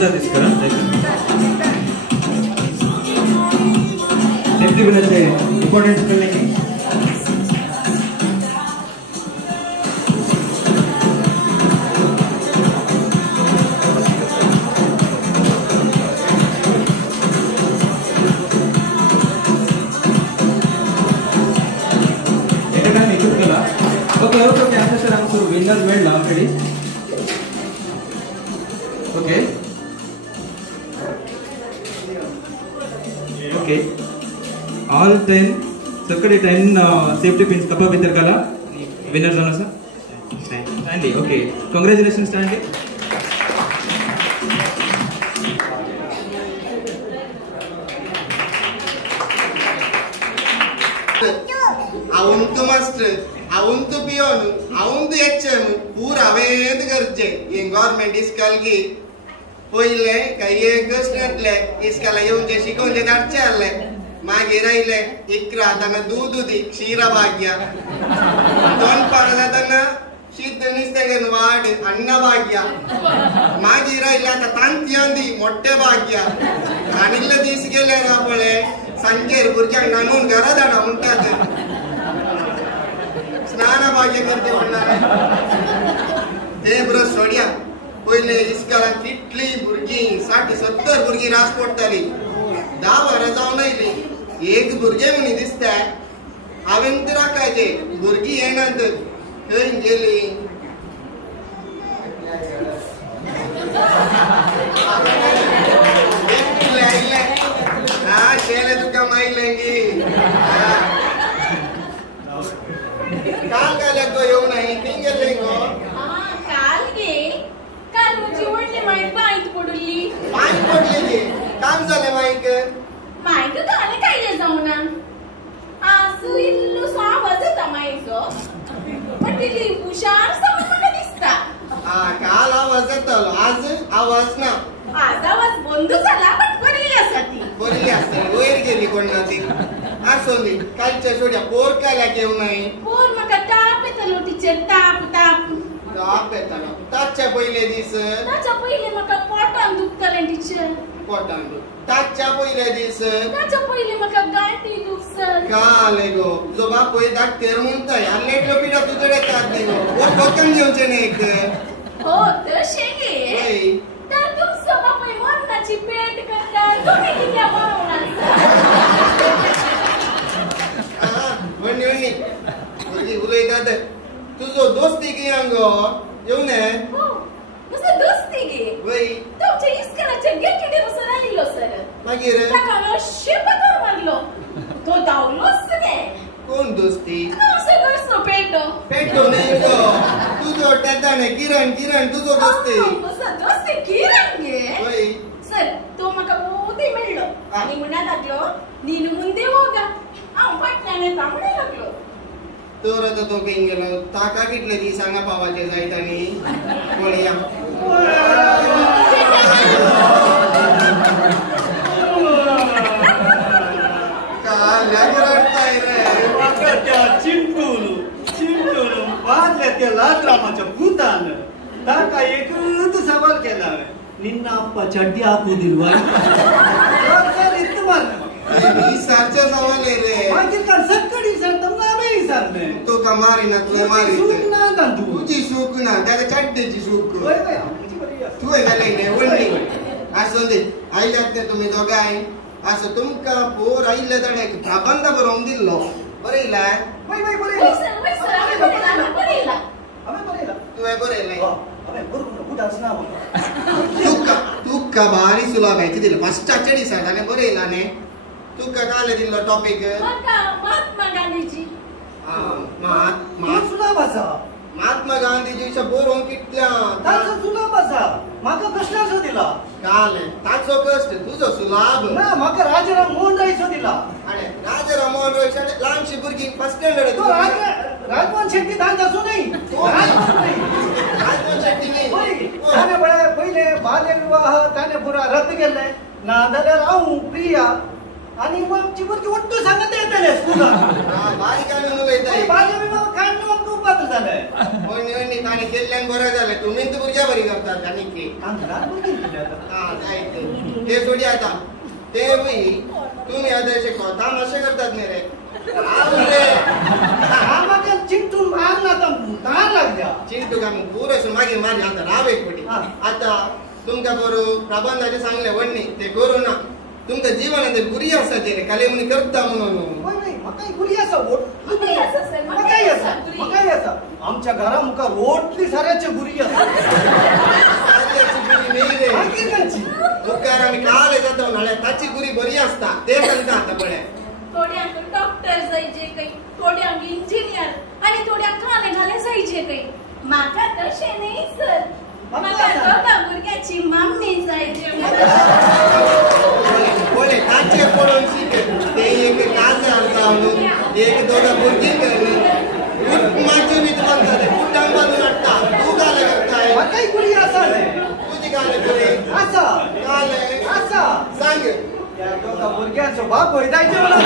उत्तर दिसतं सेफ्टी बिलाचे important spelling okay okay okay आता सर आमचो विनर मेळ्ळा ऑलरेडी ओके ओके ऑल 10 सकडी 10 सेफ्टी पिन्स कपा भितर घाला विनर जावन आसा Standy okay congratulation Standy auntu master auntu pion auntu hm pura ved garje in government iskalgi poile kaiye gosnatle iskala yonje shikonje darchalle mage raile ikra dana dududi ksira bhagya don parada dana siddha nistegen wad anna bhagya mage raile ta tantyandi motte bhagya anilla disgele rapale sanjer burjang nanun garadana untade स्नान भाग्य करते म्हणणारे ते brush सोडिया पहिले इस्कालान कितली भुरगी 60-70 भुरगी रास पडटाली 10 वरां जावन आयली एक भुरगे म्हणी दिसता हांवें तर राखायचे भुरगी येनात खंय गेली हा शेले तुका मायलेंगी काल काल्याक येऊ नाही किंगेले गो काल गे काल मुझी वडले माईक बाईत पडली माईक पडली काम झाले माईक माईक काल कायले जाऊना आसू इल्लू आवाज येता माईचो पण तिली हुशार समज म्हाका दिसता काल आवाज येतालो आज आवाज ना आज आवाज बंद झाला पण बरी आसा ती बरी आसा वयर गेली कोण ना ती आसोली कालच्या सोड्या पोर काल्याक येऊ नाही पोर म्हाका ताप येतालो टीचर ताप ताप ताप येतालो ताच्या पयले दीस ताच्या पयले म्हाका पोटान दुखतालें टीचर पोटान ताच्या पयले दीस ताच्या पयले म्हाका गांठी दुखसर काले गो जो बाप पळय डाक्टर म्हणताय आलेटलो पिडा तुजडे कात नाही गो पोर कोकण घेवचे नाही एक हो तशे गे तर तुमचो बापूय मरणाची पेट करता तुम्ही कित्या म्हणणी म्हणणी उलयतात तुजो दोस्ती की अंगो येऊ ने म्हजो दोस्ती गे वय तुमच्या इस्कलाच्या गेटीडे वचून आयिल्लो सर मागीर ताका अशें पगार मारलो तो धांवलोच गे कोण दोस्ती असो घरचो पेटो पेटो नाही गो तुजो तेताने किरण किरण तुजो दोस्ती म्हजो दोस्ती किरण गे वय सर तो म्हाका मोदी मेळ्ळो आनी म्हणा लागलो नीन मुंदे होगा हांव फाटल्यान तांबडे लागलो तर आता तो खंय गेलो ताका कितले दीस हांगा पावाचे जायत आनी पळया काल्याक रडताय रे म्हाका त्या चिंटून बादल्या त्या लाजरामाच्या भूतान ताका एकच सवाल केला निन्न अप्पाच्या ट्यापू दिलवाय विसारचे सवाल रे मागीर काल सक्कडी विचारता नामे विचारले तो का मारिना तुला मारित तुझी सूक ना त्याला चड्डेची सूक तू आहे झाले नाही वळणी असं दे आयल्यात ते तुम्ही दोघाय असं तुमका पोर आयले जाणे प्रबंध बरोवन दिल्लो बरयला तुवें बरयलें तुका भारी सुलभायचे दिलं फस्टाच्या दिसा ताणें बरयला न्ही तुका काले दिल्लो टॉपिक महात्मा गांधीजी सुलभ आसा महात्मा गांधीजीच्या बरोवन कितल्या ताचो सुलभ आसा म्हाका कश्टाचो दिला काले ताचो कष्ट तुजो सुलभ ना म्हाका राजाराम मोहन रायचो दिला अरे राजाराम मोहन राय ल्हानशी भुरगीं फर्स्ट स्टँडर्ड राजमोहन शेट्टी तांकाचो न्ही राजमोहन शेट्टी न्ही ताणे पहिले बाल्य विवाह ताणे पुरा रद्द केले ना जाल्यार हांव प्रिया आणि मग आमची भुरगीं वट्टू सांगत येतले स्कुलान बारीक आनी उलयताय बाल्य विवाह काढणं मग खूप बदल झालंय वहिनी आणि केल्यान बरं झालं तुम्ही तर बुरजा बरी करतात आणि की ते सोडी आता ते बी तुम्ही आता शिकवता असे करतात नाही रे चिंटू मार ना चिंटू का मग पुरेस मागे मारी आता राव एक पटी आता तुमका बरोबर प्रबंधाचे सांगले वडणी ते करू ना तुमचं जीवन ते गुरी असतात ते काले म्हणे करता म्हणून गुरी असा आमच्या घरा मुका रोटली साऱ्याचे गुरी मुखार आम्ही काले जातो नाळे ताची गुरी बरी असता ते सांगता आता पडे थोड्यांक डॉक्टर जायचे काही थोड्यांक इंजिनियर आणि थोड्यांक खाणे घाले जायचे काही माका तशे नाही सर माका दोघा भुरग्याची मम्मी जायचे बोले ताचे पडून शिके ते एक काजार जाऊन एक दोघा बुरगी करून माझी मी तुम्हाला कुटुंबातून वाटता तू गाले करताय काही गुरी असा तुझी गाले गुरी असा गाले असा सांग या दोघा बुरग्याचो बाप होय जायचे मला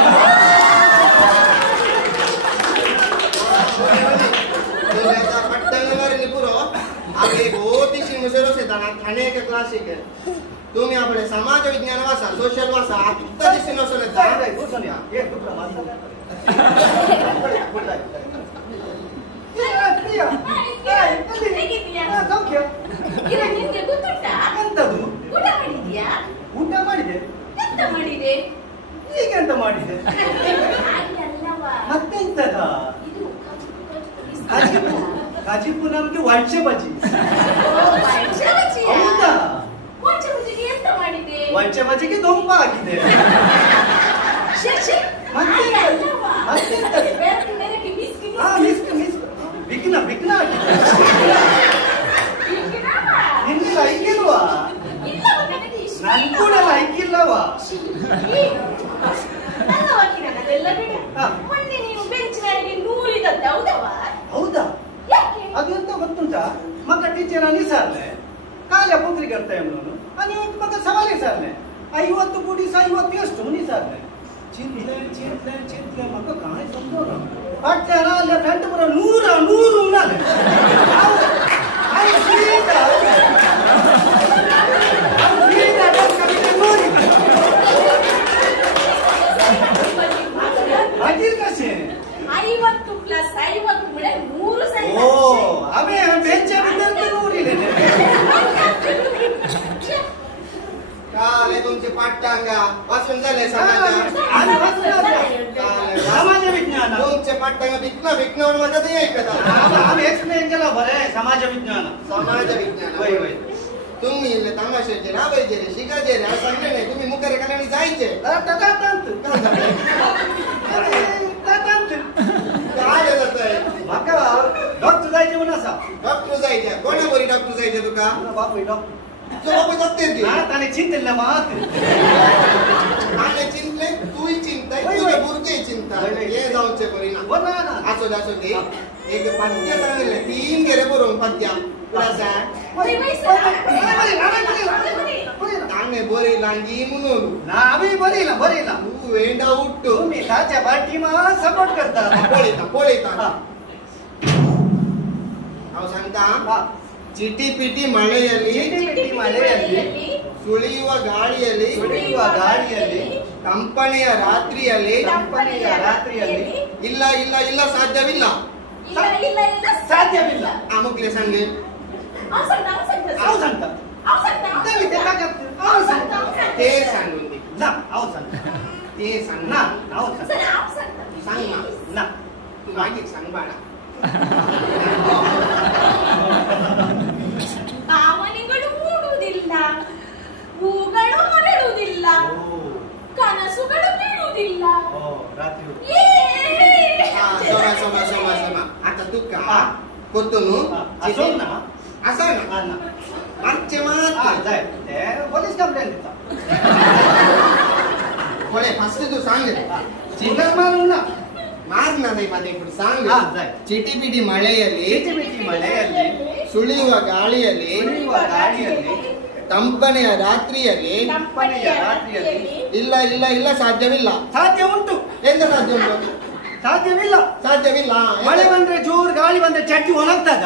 आगे बहुत ही सिमुसेरो से दाना थाने के क्लासिक है तुम्ही आपले समाज विज्ञान वाचा सोशल वाचा आता दिसून असो ना जाय सोनिया एक दुसरा माणूस ಊಟ ಮಾಡಿದೆ ಈಗೆಂತ ಮಾಡಿದೆ ಮತ್ತೆಂತದ ಕಾಜಿಪು ನಮ್ಗೆ ವೈಟ್ಸೆ ಬಜ್ಜಿ ಹೌದಾ ವೈಟ್ಸೆ ಬಜ್ಜಿಗೆ ದೊಂಬ ಆಗಿದೆ ಬಿಗ್ನ ಆಗಿದೆ ನಿನ್ಗೆ ಲೈಕ್ ಇಲ್ವಾ ನನ್ ಕೂಡ ಲೈಕ್ ಇಲ್ಲವಾ ಹೌದಾ ಅದೆಂತ ಗೊತ್ತುಂಟಾ ಮಗ ಟೀಚರ್ ಅನಿಸಾರ್ಲೆ ಕಾಲ ಪುತ್ರಿ ಕರ್ತಾಯ आणि मग सवाल विचारले 50 कोटी 50 ಎಷ್ಟು ಮುನಿಸಾರ್ಲೆ ಚಿಂತ್ಲೆ ಮಗ ಕಾಣೆ ಸಂತೋರ ಅಟ್ಟಾರ ಅಲ್ಲ ಫ್ರೆಂಡ್ ಪುರ 100 ಉನ್ನಾಲೆ ಆಯ್ ಸೀದಾ ಅಜಿರ್ ಕಸೆ 50 ಪ್ಲಸ್ 50 ಮುಳೆ 100 ಸೈ ಓ ಅವೇ ಬೆಂಚ ಬಿದ್ದಂತ ನೋಡಿಲೆ काले तुमचे पाठ्यांगा वाचून झाले समाज विज्ञान तुमचे पाठ्यांगा विकण्यावर माझा ते ऐकत आम्ही एक्सप्लेन केला बरं समाज विज्ञान होय तुम्ही तमाशाचे राबायचे रे शिकायचे रे असं सांगले नाही तुम्ही मुखारे कालाने जायचे काय जात आहे डॉक्टर जायचे म्हणून असा डॉक्टर जायचे कोणा बरी डॉक्टर जायचे तुका बापू डॉक्टर ताने चिंतले मात ताने चिंतले तूही चिंता तुझे बुरके चिंता ये जाऊचे बरी ना असो दे एक पद्य सांगले 3 गेरे बरोबर पद्य पुरासा ताने बरी लांगी म्हणून ना आम्ही बरीला तू वेंडा उठतो तुम्ही ताच्या पाठीमा सपोर्ट करता पोळीता अहो सांगता ಚಿಟಿ ಪಿಟಿ ಮಳೆಯಲ್ಲಿ ಸುಳಿಯುವ ಗಾಳಿಯಲ್ಲಿ ಕಂಪನಿಯ ರಾತ್ರಿಯಲ್ಲಿ ಇಲ್ಲ ಸಾಧ್ಯವಿಲ್ಲ ಅಮುಕ್ಲೆ ಸಂಗೆ ते सांगून ते सांग ना सांग ना तू मागे सांग बाळा ಭಾವನೆಗಳು ಮೂಡುವುದಿಲ್ಲ ಹೂಗಳು ಹೊರಡುವುದಿಲ್ಲ ಕನಸುಗಳು ಬೀಳುವುದಿಲ್ಲ आता तू का कोतोनु असं ना मागचे पोलीस कंप्लेंट देता कोणे फर्स्ट तू सांग चिंगल मारू ना ಮಾರ್ನ ಮತ್ತೆ ఇప్పుడు ಸಾಂಗ್ ಚಿಟಿ ಪಿಟಿ ಮಳೆಯಲ್ಲಿ ಸುಳಿಯುವ ಗಾಳಿಯಲ್ಲಿ ತಂಪನೆಯ ರಾತ್ರಿಯಲ್ಲಿ ಇಲ್ಲ ಸಾಧ್ಯವಿಲ್ಲ ಸಾಧ್ಯ ಉಂಟು ಎಂತ ಸಾಧ್ಯ ಉಂಟು ಸಾಧ್ಯವಿಲ್ಲ ಸಾಧ್ಯವಿಲ್ಲ. ಮಳೆ ಬಂದ್ರೆ ಜೋರು ಗಾಳಿ ಬಂದ್ರೆ ಚಡ್ಡಿ ಒಣಗ್ತದ?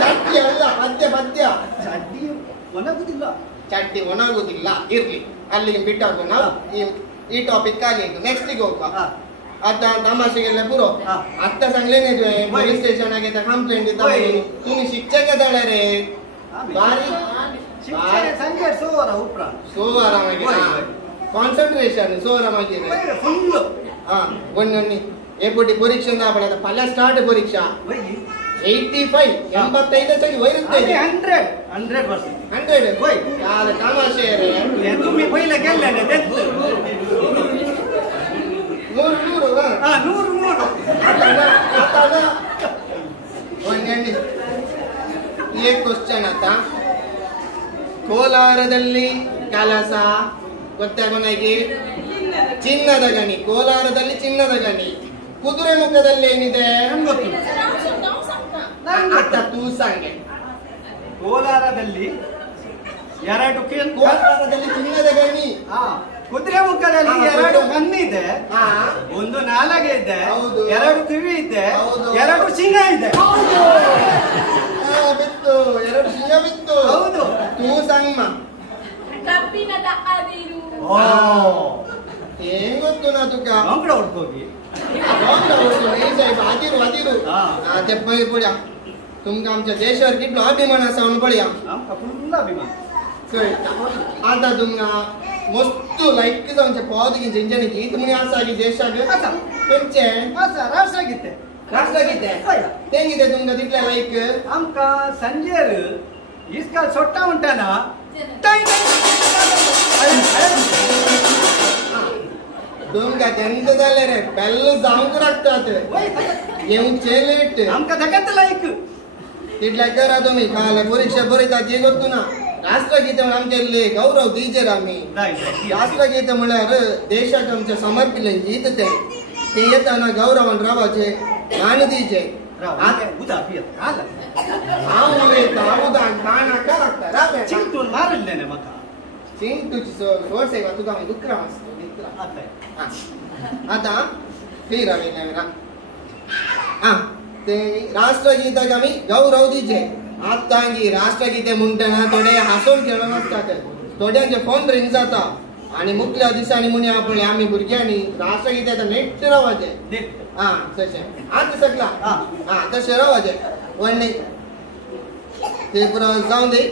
ಚಡ್ಡಿ ಅಲ್ಲ, ಪದ್ಯ ಪದ್ಯ. ಚಡ್ಡಿ ಒಣಗುದಿಲ್ಲ. ಚಡ್ಡಿ ಒಣಗುದಿಲ್ಲ, ಇರ್ಲಿ ಅಲ್ಲಿಗೆ ಬಿಟ್ಟಾಗ ನಾವು ಈ ಟಾಪಿಕ್ ಖಾಲಿ ಆಯ್ತು. ನೆಕ್ಸ್ಟಿಗೆ ಹೋಗುವ. आता तमाशेಗೆಲ್ಲ ಪುರೋ आता सांगले पोलीस स्टेशन आगे कंप्लेंट दिता तुम्ही शिक्षक येताळे रे बारी संजय सोरा उपरा सोरा मागे कॉन्संट्रेशन सोरा मागे फुल हा वन्नी एपुटी परीक्षा आपण आता पहिला स्टार्ट परीक्षा 85 85 वैरुद्ध 100% होय यार तमाशे रे तुम्ही पहिले गेले ना ते नूर एक क्वेश्चन आता ಕೋಲಾರದಲ್ಲಿ ಕೆಲಸ ಗೊತ್ತಾ ಕೊನೆಗೆ ಚಿನ್ನದ ಗಣಿ ಕೋಲಾರದಲ್ಲಿ ಚಿನ್ನದ ಗಣಿ ಕುದುರೆ ಮುಖದಲ್ಲಿ ಏನಿದೆ ಅತ್ತ ತೂಸಂಗೆ ಕೋಲಾರದಲ್ಲಿ ಎರಡು ಕೋಲಾರದಲ್ಲಿ ಚಿನ್ನದ ಗಣಿ ಕುದುರೆ ಮುಖದಲ್ಲಿ ಎರಡು ಕಣ್ಣಿದೆ ಒಂದು ನಾಲಗೆ ಇದೆ ಎರಡು ಕಿವಿ ಇದೆ ಎರಡು ಸಿಂಹ ಇದೆ ಬಿತ್ತು ಎರಡು ಸಿಂಹ ಬಿತ್ತು ಹೌದು ತೂಸಂಗ ಕಬ್ಬಿಣದ ಅದಿರು ಏನ್ ಗೊತ್ತು ನಾ ತುಕ ಅಂಕಡ ಹೊಡ್ಕೋಗಿ ಅದಿರು ಅದಿರು ತೆಪ್ಪ ಪುಡ್ಯ तुमका आमच्या देशावर कितलो अभिमान आसा म्हणून पळया आमका फुल अभिमान आता तुमका मस्त लायक जावचे पद की जेंच्यानी गीत म्हणी आसा की देशाक खंयचे आसा राष्ट्रगीत राष्ट्रगीत तें कितें तुमका तितले लायक आमका संजेर इसका सोट्टा म्हणटाना तुमका तेंच जाले रे बेल्ल जावंक लागतात येवचे लेट आमका जगत लायक तितल्या करा तुम्ही काल परीक्षा बरयतात हे ಗೊತ್ತು ना राष्ट्रगीत म्हणून आमचे गौरव दिजेर आम्ही राष्ट्रगीत म्हळ्यार देशाक आमच्या समर्पिले गीत ते येताना गौरवान रावाचे गाण दिजे उदा पियत हांव उलयता उदान कानाका लागता चिंतून मारले ने म्हाका चिंतूची सोड सेवा तुका दुकरा आता फिर आवेला ते राष्ट्रगीताक आमी गौरव दिजे आतांगी राष्ट्रगीते म्हणटना थोडे हांसून खेळून आसतात थोड्यांचे फोन रिंग जाता आणि मुखल्या दिसांनी म्हणी आपले आमी भुरग्यांनी राष्ट्रगीते नेट रावाजे तशें आतां सकला तशें रावाजे वन्नी ते पुरो जावन दी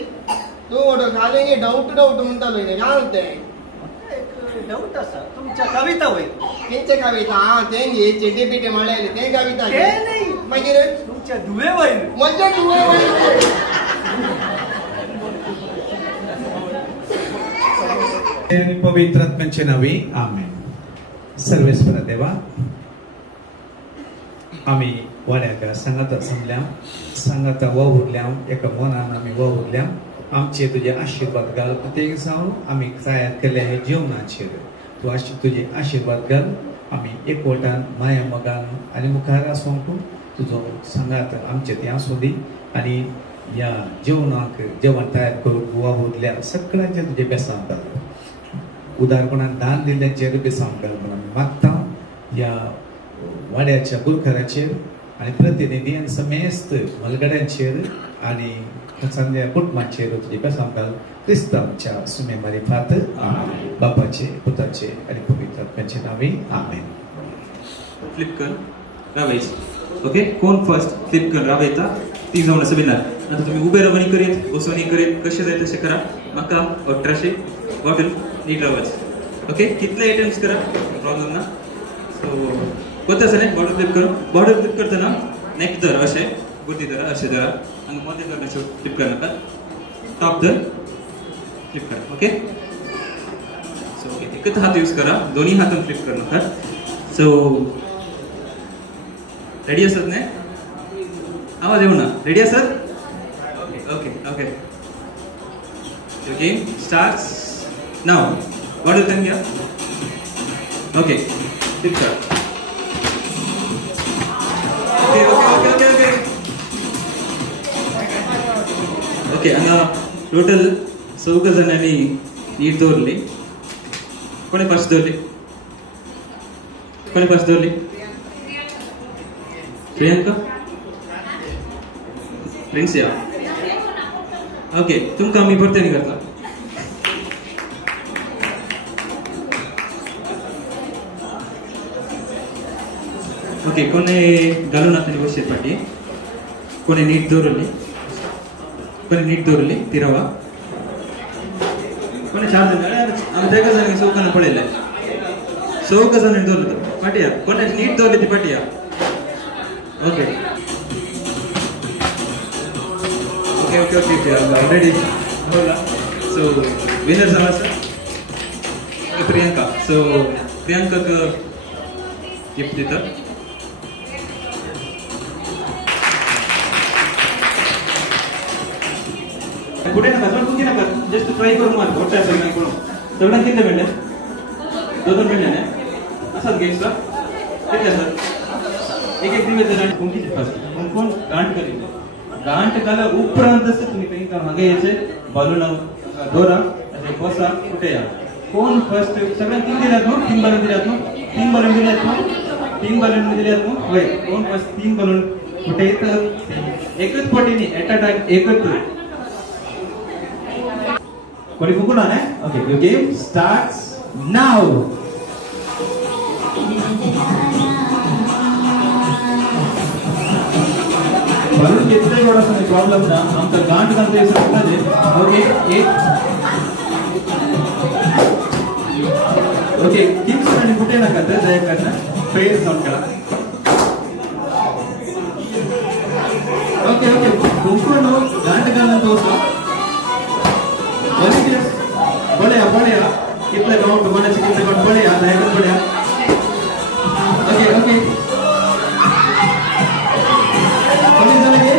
तूं वडो घाले डाऊट म्हणटालो न्ही घाल तें डाऊट आसा तुमच्या कविता वय खंयचे कविता तें घे चेटी पिटी म्हळ्यार तें कविता मागीर तुमच्या दुवे वय म्हज्या दुवे वय पवित्र आत्म्याचे नावे आमेन. सर्वेश्वर देवा आम्ही वाड्याक सांगात समल्या सांगात वावुरल्या एका मनान आम्ही वावुरल्या आमचे तुझे आशीर्वाद घाल प्रत्येक जावन आम्ही तयार केले हे जीवनाचेर तू तुझे आशीर्वाद घाल आम्ही एकवटान माया मोगान आनी मुखार आसूंक तुजो सांगात आमचे ते आसूं दी आनी या जेवणाक जेवण तयार करूंक वावुरल्या सगळ्यांचे तुझे बेसांव घाल उदारपणान दान दिल्ल्यांचेर बेसांव घाल म्हणून आमी मागता या वाड्याच्या गुरकाराचेर आनी प्रतिनिधी आनी समेस्त मलगड्यांचेर आनी संध्या कुटुंबाचेर तुझे बेसांव घाल क्रिस्तांच्या सुमे मारिफात बापाचे पुताचे आनी पवित्र आत्म्याचे नावे आमेन. फ्लिप कर रावायच ओके कोण फर्स्ट फ्लिप कर रावयता ती जावन आसा बिनार आता तुम्ही उबे रावणी करीत बसोनी करीत कशें जाय तशें करा म्हाका 1800 बॉटल नीट रावच ओके कितले आयटम्स करा प्रॉब्लम ना सो कोता आसा न्ही बॉर्डर फ्लिप करतना नेक धर अशें गुर्ती धरा अशें धरा आनी मदें कर अशें फ्लिप कर नाका टॉप धर फ्लिप कर ओके सो एकच हात यूज करा दोन्ही हातान फ्लिप कर नाका सो रेडी असत न्ही आवाज येऊ ना रेडी असत okay okay Your game starts now. What do you think here? Okay, flip कर. Okay. Okay, and total 14 जणांनी नीट दवरली. कोणी फर्स्ट दवरली? प्रियंका प्रिन्सिया ओके तुमकां आमी परते न्ही करता ओके कोणे घालून आतां बसचे पाटी कोणे नीट दवरली तिरवा कोणे 4 जण आमी 2 जणांनी सौकान पळयले 4 जणांनी दवरलं पाटिया कोणे नीट दवरली ती पाटिया okay okay okay okay ready बोला सो विनर जाला sir Priyanka so Priyanka gift दिता पुढे नका कुठे नका जस्ट ट्राय करू मार मोठ्या सगळ्यांना करू सगळ्यांना किती भेटले 2 भेटले ना असाच घ्यायचं किती सर एक दिवस जण कोण किती फर्स्ट कोण गांठ करी गांठ काला उपरांत तुम्ही काही का मागे यायचे बलून दोरा असे बसा कुठे या कोण फर्स्ट सगळ्यांना 3 दिल्यात मग 3 बलून दिल्यात मग 3 बलून दिल्यात मग 3 बलून दिल्यात मग होय कोण फर्स्ट 3 बलून कुठे येतं एकच पटीने एट अ टाइम एकच कोणी फुकून आले okay your game starts now balloon घेतले थोडासा प्रॉब्लेम ना आमचा गांठ घालते समजले ओके एक ओके किंग आणि कुठे नका तर दया करना फेस साउंड करा ओके ओके फुकून गांठ घालून दोस्त बढ़िया बढ़िया कितने काउंट बने से कितने काउंट बढ़िया लाइक बढ़िया ओके ओके कौन चलेंगे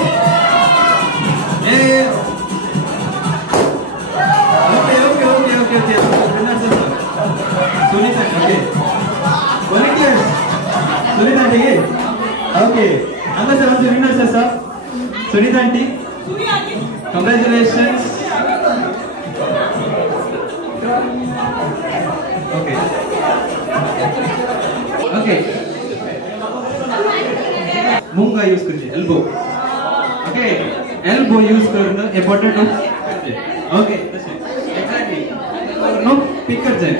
ए okay okay okay okay okay Sunita okay volunteers Sunita aunty okay अंदर से हमसे विनर्स है sir Sunita aunty congratulations okay okay मूंगा यूज कीजिए एल्बो ओके एल्बो यूज करना a potato okay exactly no pick कर जाए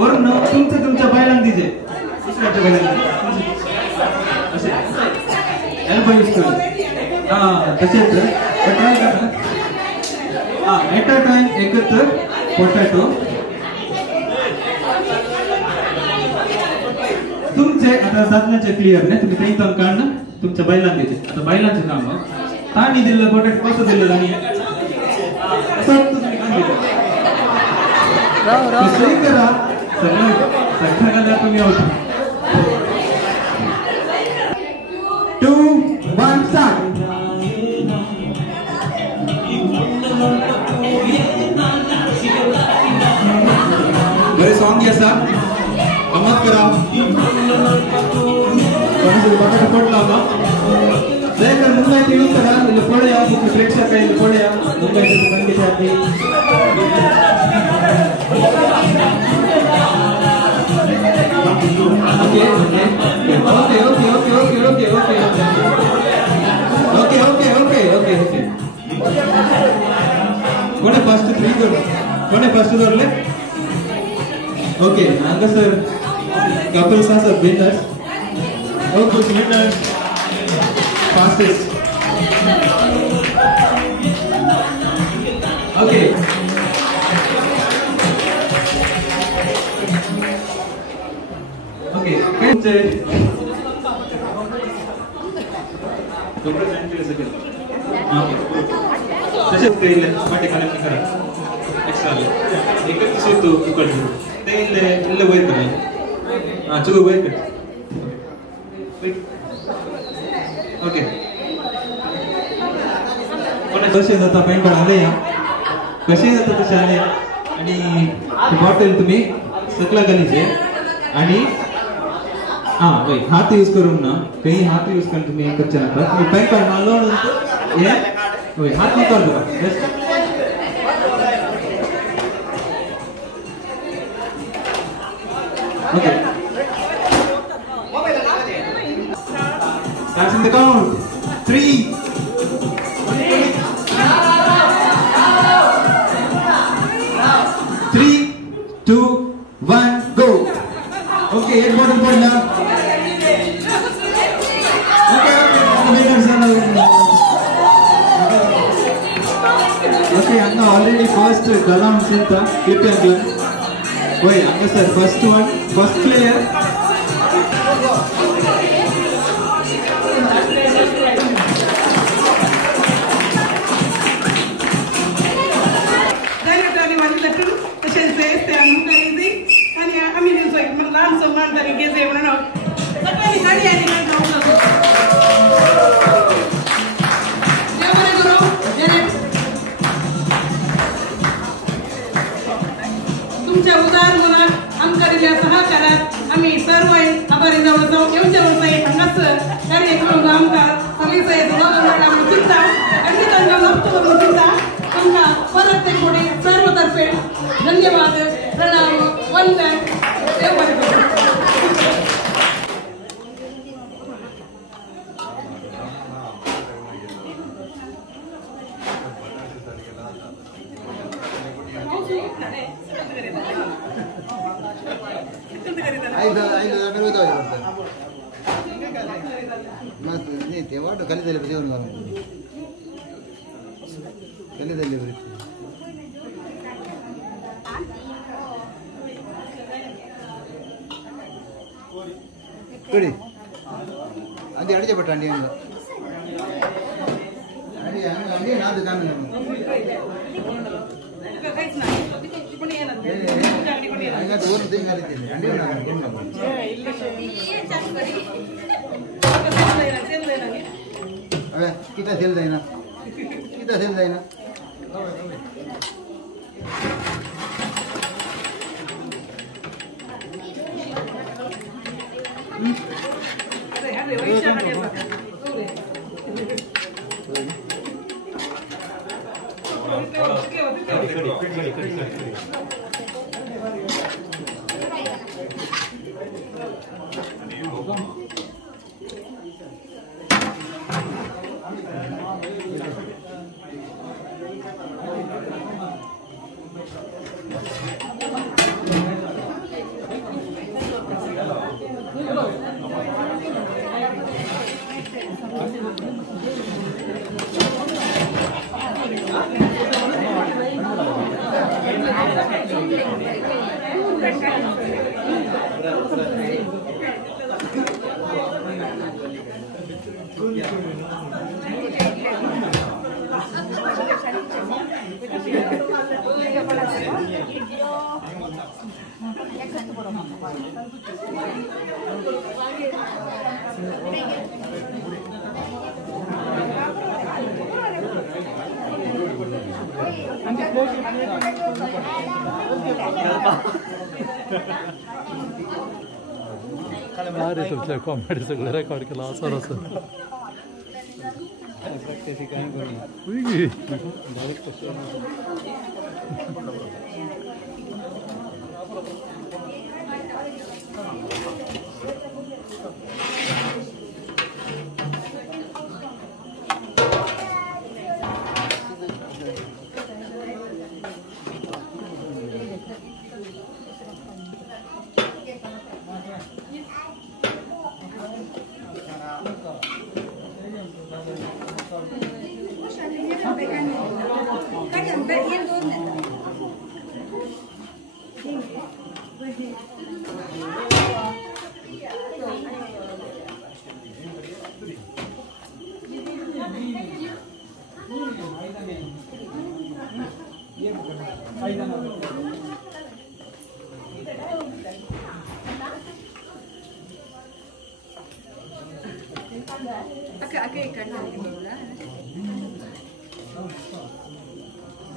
और नो तुमच्या बायलांना दीजिए दुसऱ्याच्या बायलांना असे एल्बो यूज कर हां तसेच ट्राय करा हां एट अ टाइम एकत्र पोटॅटो तुमचे आता साधनाचे क्लिअर नाही तुम्ही काही काम काढणं तुमच्या बैलांना देते आता बैलांचे काम ताणी दिलं पोटॅटो कसं दिलं आणि असं तुम्ही काम दिलं सही करा सगळ्यांना तुम्ही आउट 2 1 स्टार्ट बरे सॉन्ग असा गमत करा बटाटा पडला होता दयाकर मुंबई तिळून करा ಇಲ್ಲಿ ಪೊಳೆಯ ಪ್ರೇಕ್ಷಕ ಇಲ್ಲಿ ಪೊಳೆಯ ಮುಂಬೈ ಸಂಗೀತ ಆಗಿ okay okay okay okay okay okay okay okay okay okay okay okay कोणे फर्स्ट 3 करू कोणे फर्स्ट धरले okay Naga sir Kapil sir winners okay winners fastest okay okay कैसे ओके तसेच काही पाठी खाली करा एक्स्ट्रा एकच सिद्धू उकडली ते इल्ले वैर करा हां चलो वैर कर ओके कोण कसे जाता पॅन्ट आले या कसे जाता तसे आले आणि बॉटल तुम्ही सकला गलीचे आणि हां वै हात यूज करून ना काही हात यूज करून तुम्ही एकच नका तुम्ही पॅन्ट मारलो नंतर हे वै हात नाही कर दो ओके 2 1 गो. ओके, एक बॉटल पडला. ओके, हंगा ऑलरेडी फर्स्ट गलाम सिंता क्लिप अंकल. ओय हंगा sir first one first player. तुमच्या उदार मनात आमच्या दिल्या सहकारात आम्ही सर्व आभारी जाऊन येऊच्या वर्षाई हांगाच कार्यक्रम आमकां सगळीचे आम्ही चिंता आणि तांच्या वस्तू करून चिंता तुमकां परत एक कोटी सर्व तर्फे धन्यवाद प्रणाम वंदन देव बरें करूं. वाटो ಕಲಿದಲ್ಲಿ ದೇವರ ಕಲಿದಲ್ಲಿ ಬರುತ್ತೆ ಕೊಡಿ ಅಂದಿ ಅಡಿಗೆ ಬಟ್ಟ ಅಂಡಿ ಅಂಗ ಅಂಡಿ ಅಂಡಿ ನಾದು ಕಾಮೆ ಅಂಗ ದೂರ ತಿಂಗ ಕಲಿತೀನಿ ಅಂಡಿ ನಾನು अबे कितना सेल देना अरे तुमच्या कॉमेडी सगळं रेकॉर्ड केला असं असं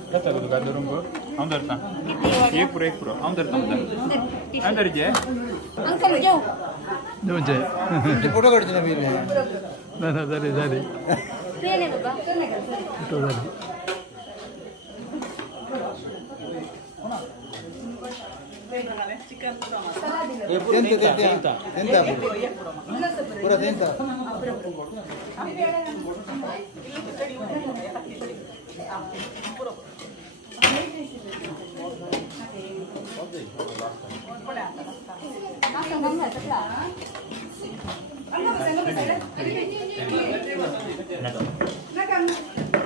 Kata lu kan dorong gua, am darta. Ek pura, am darta. Am darje. Uncle jauh. Donje. Photo काढतो ना मी ना झाले झाले ट्रेन आहे बाबा फोटो झाले पूरा देंता Thank you. Naka.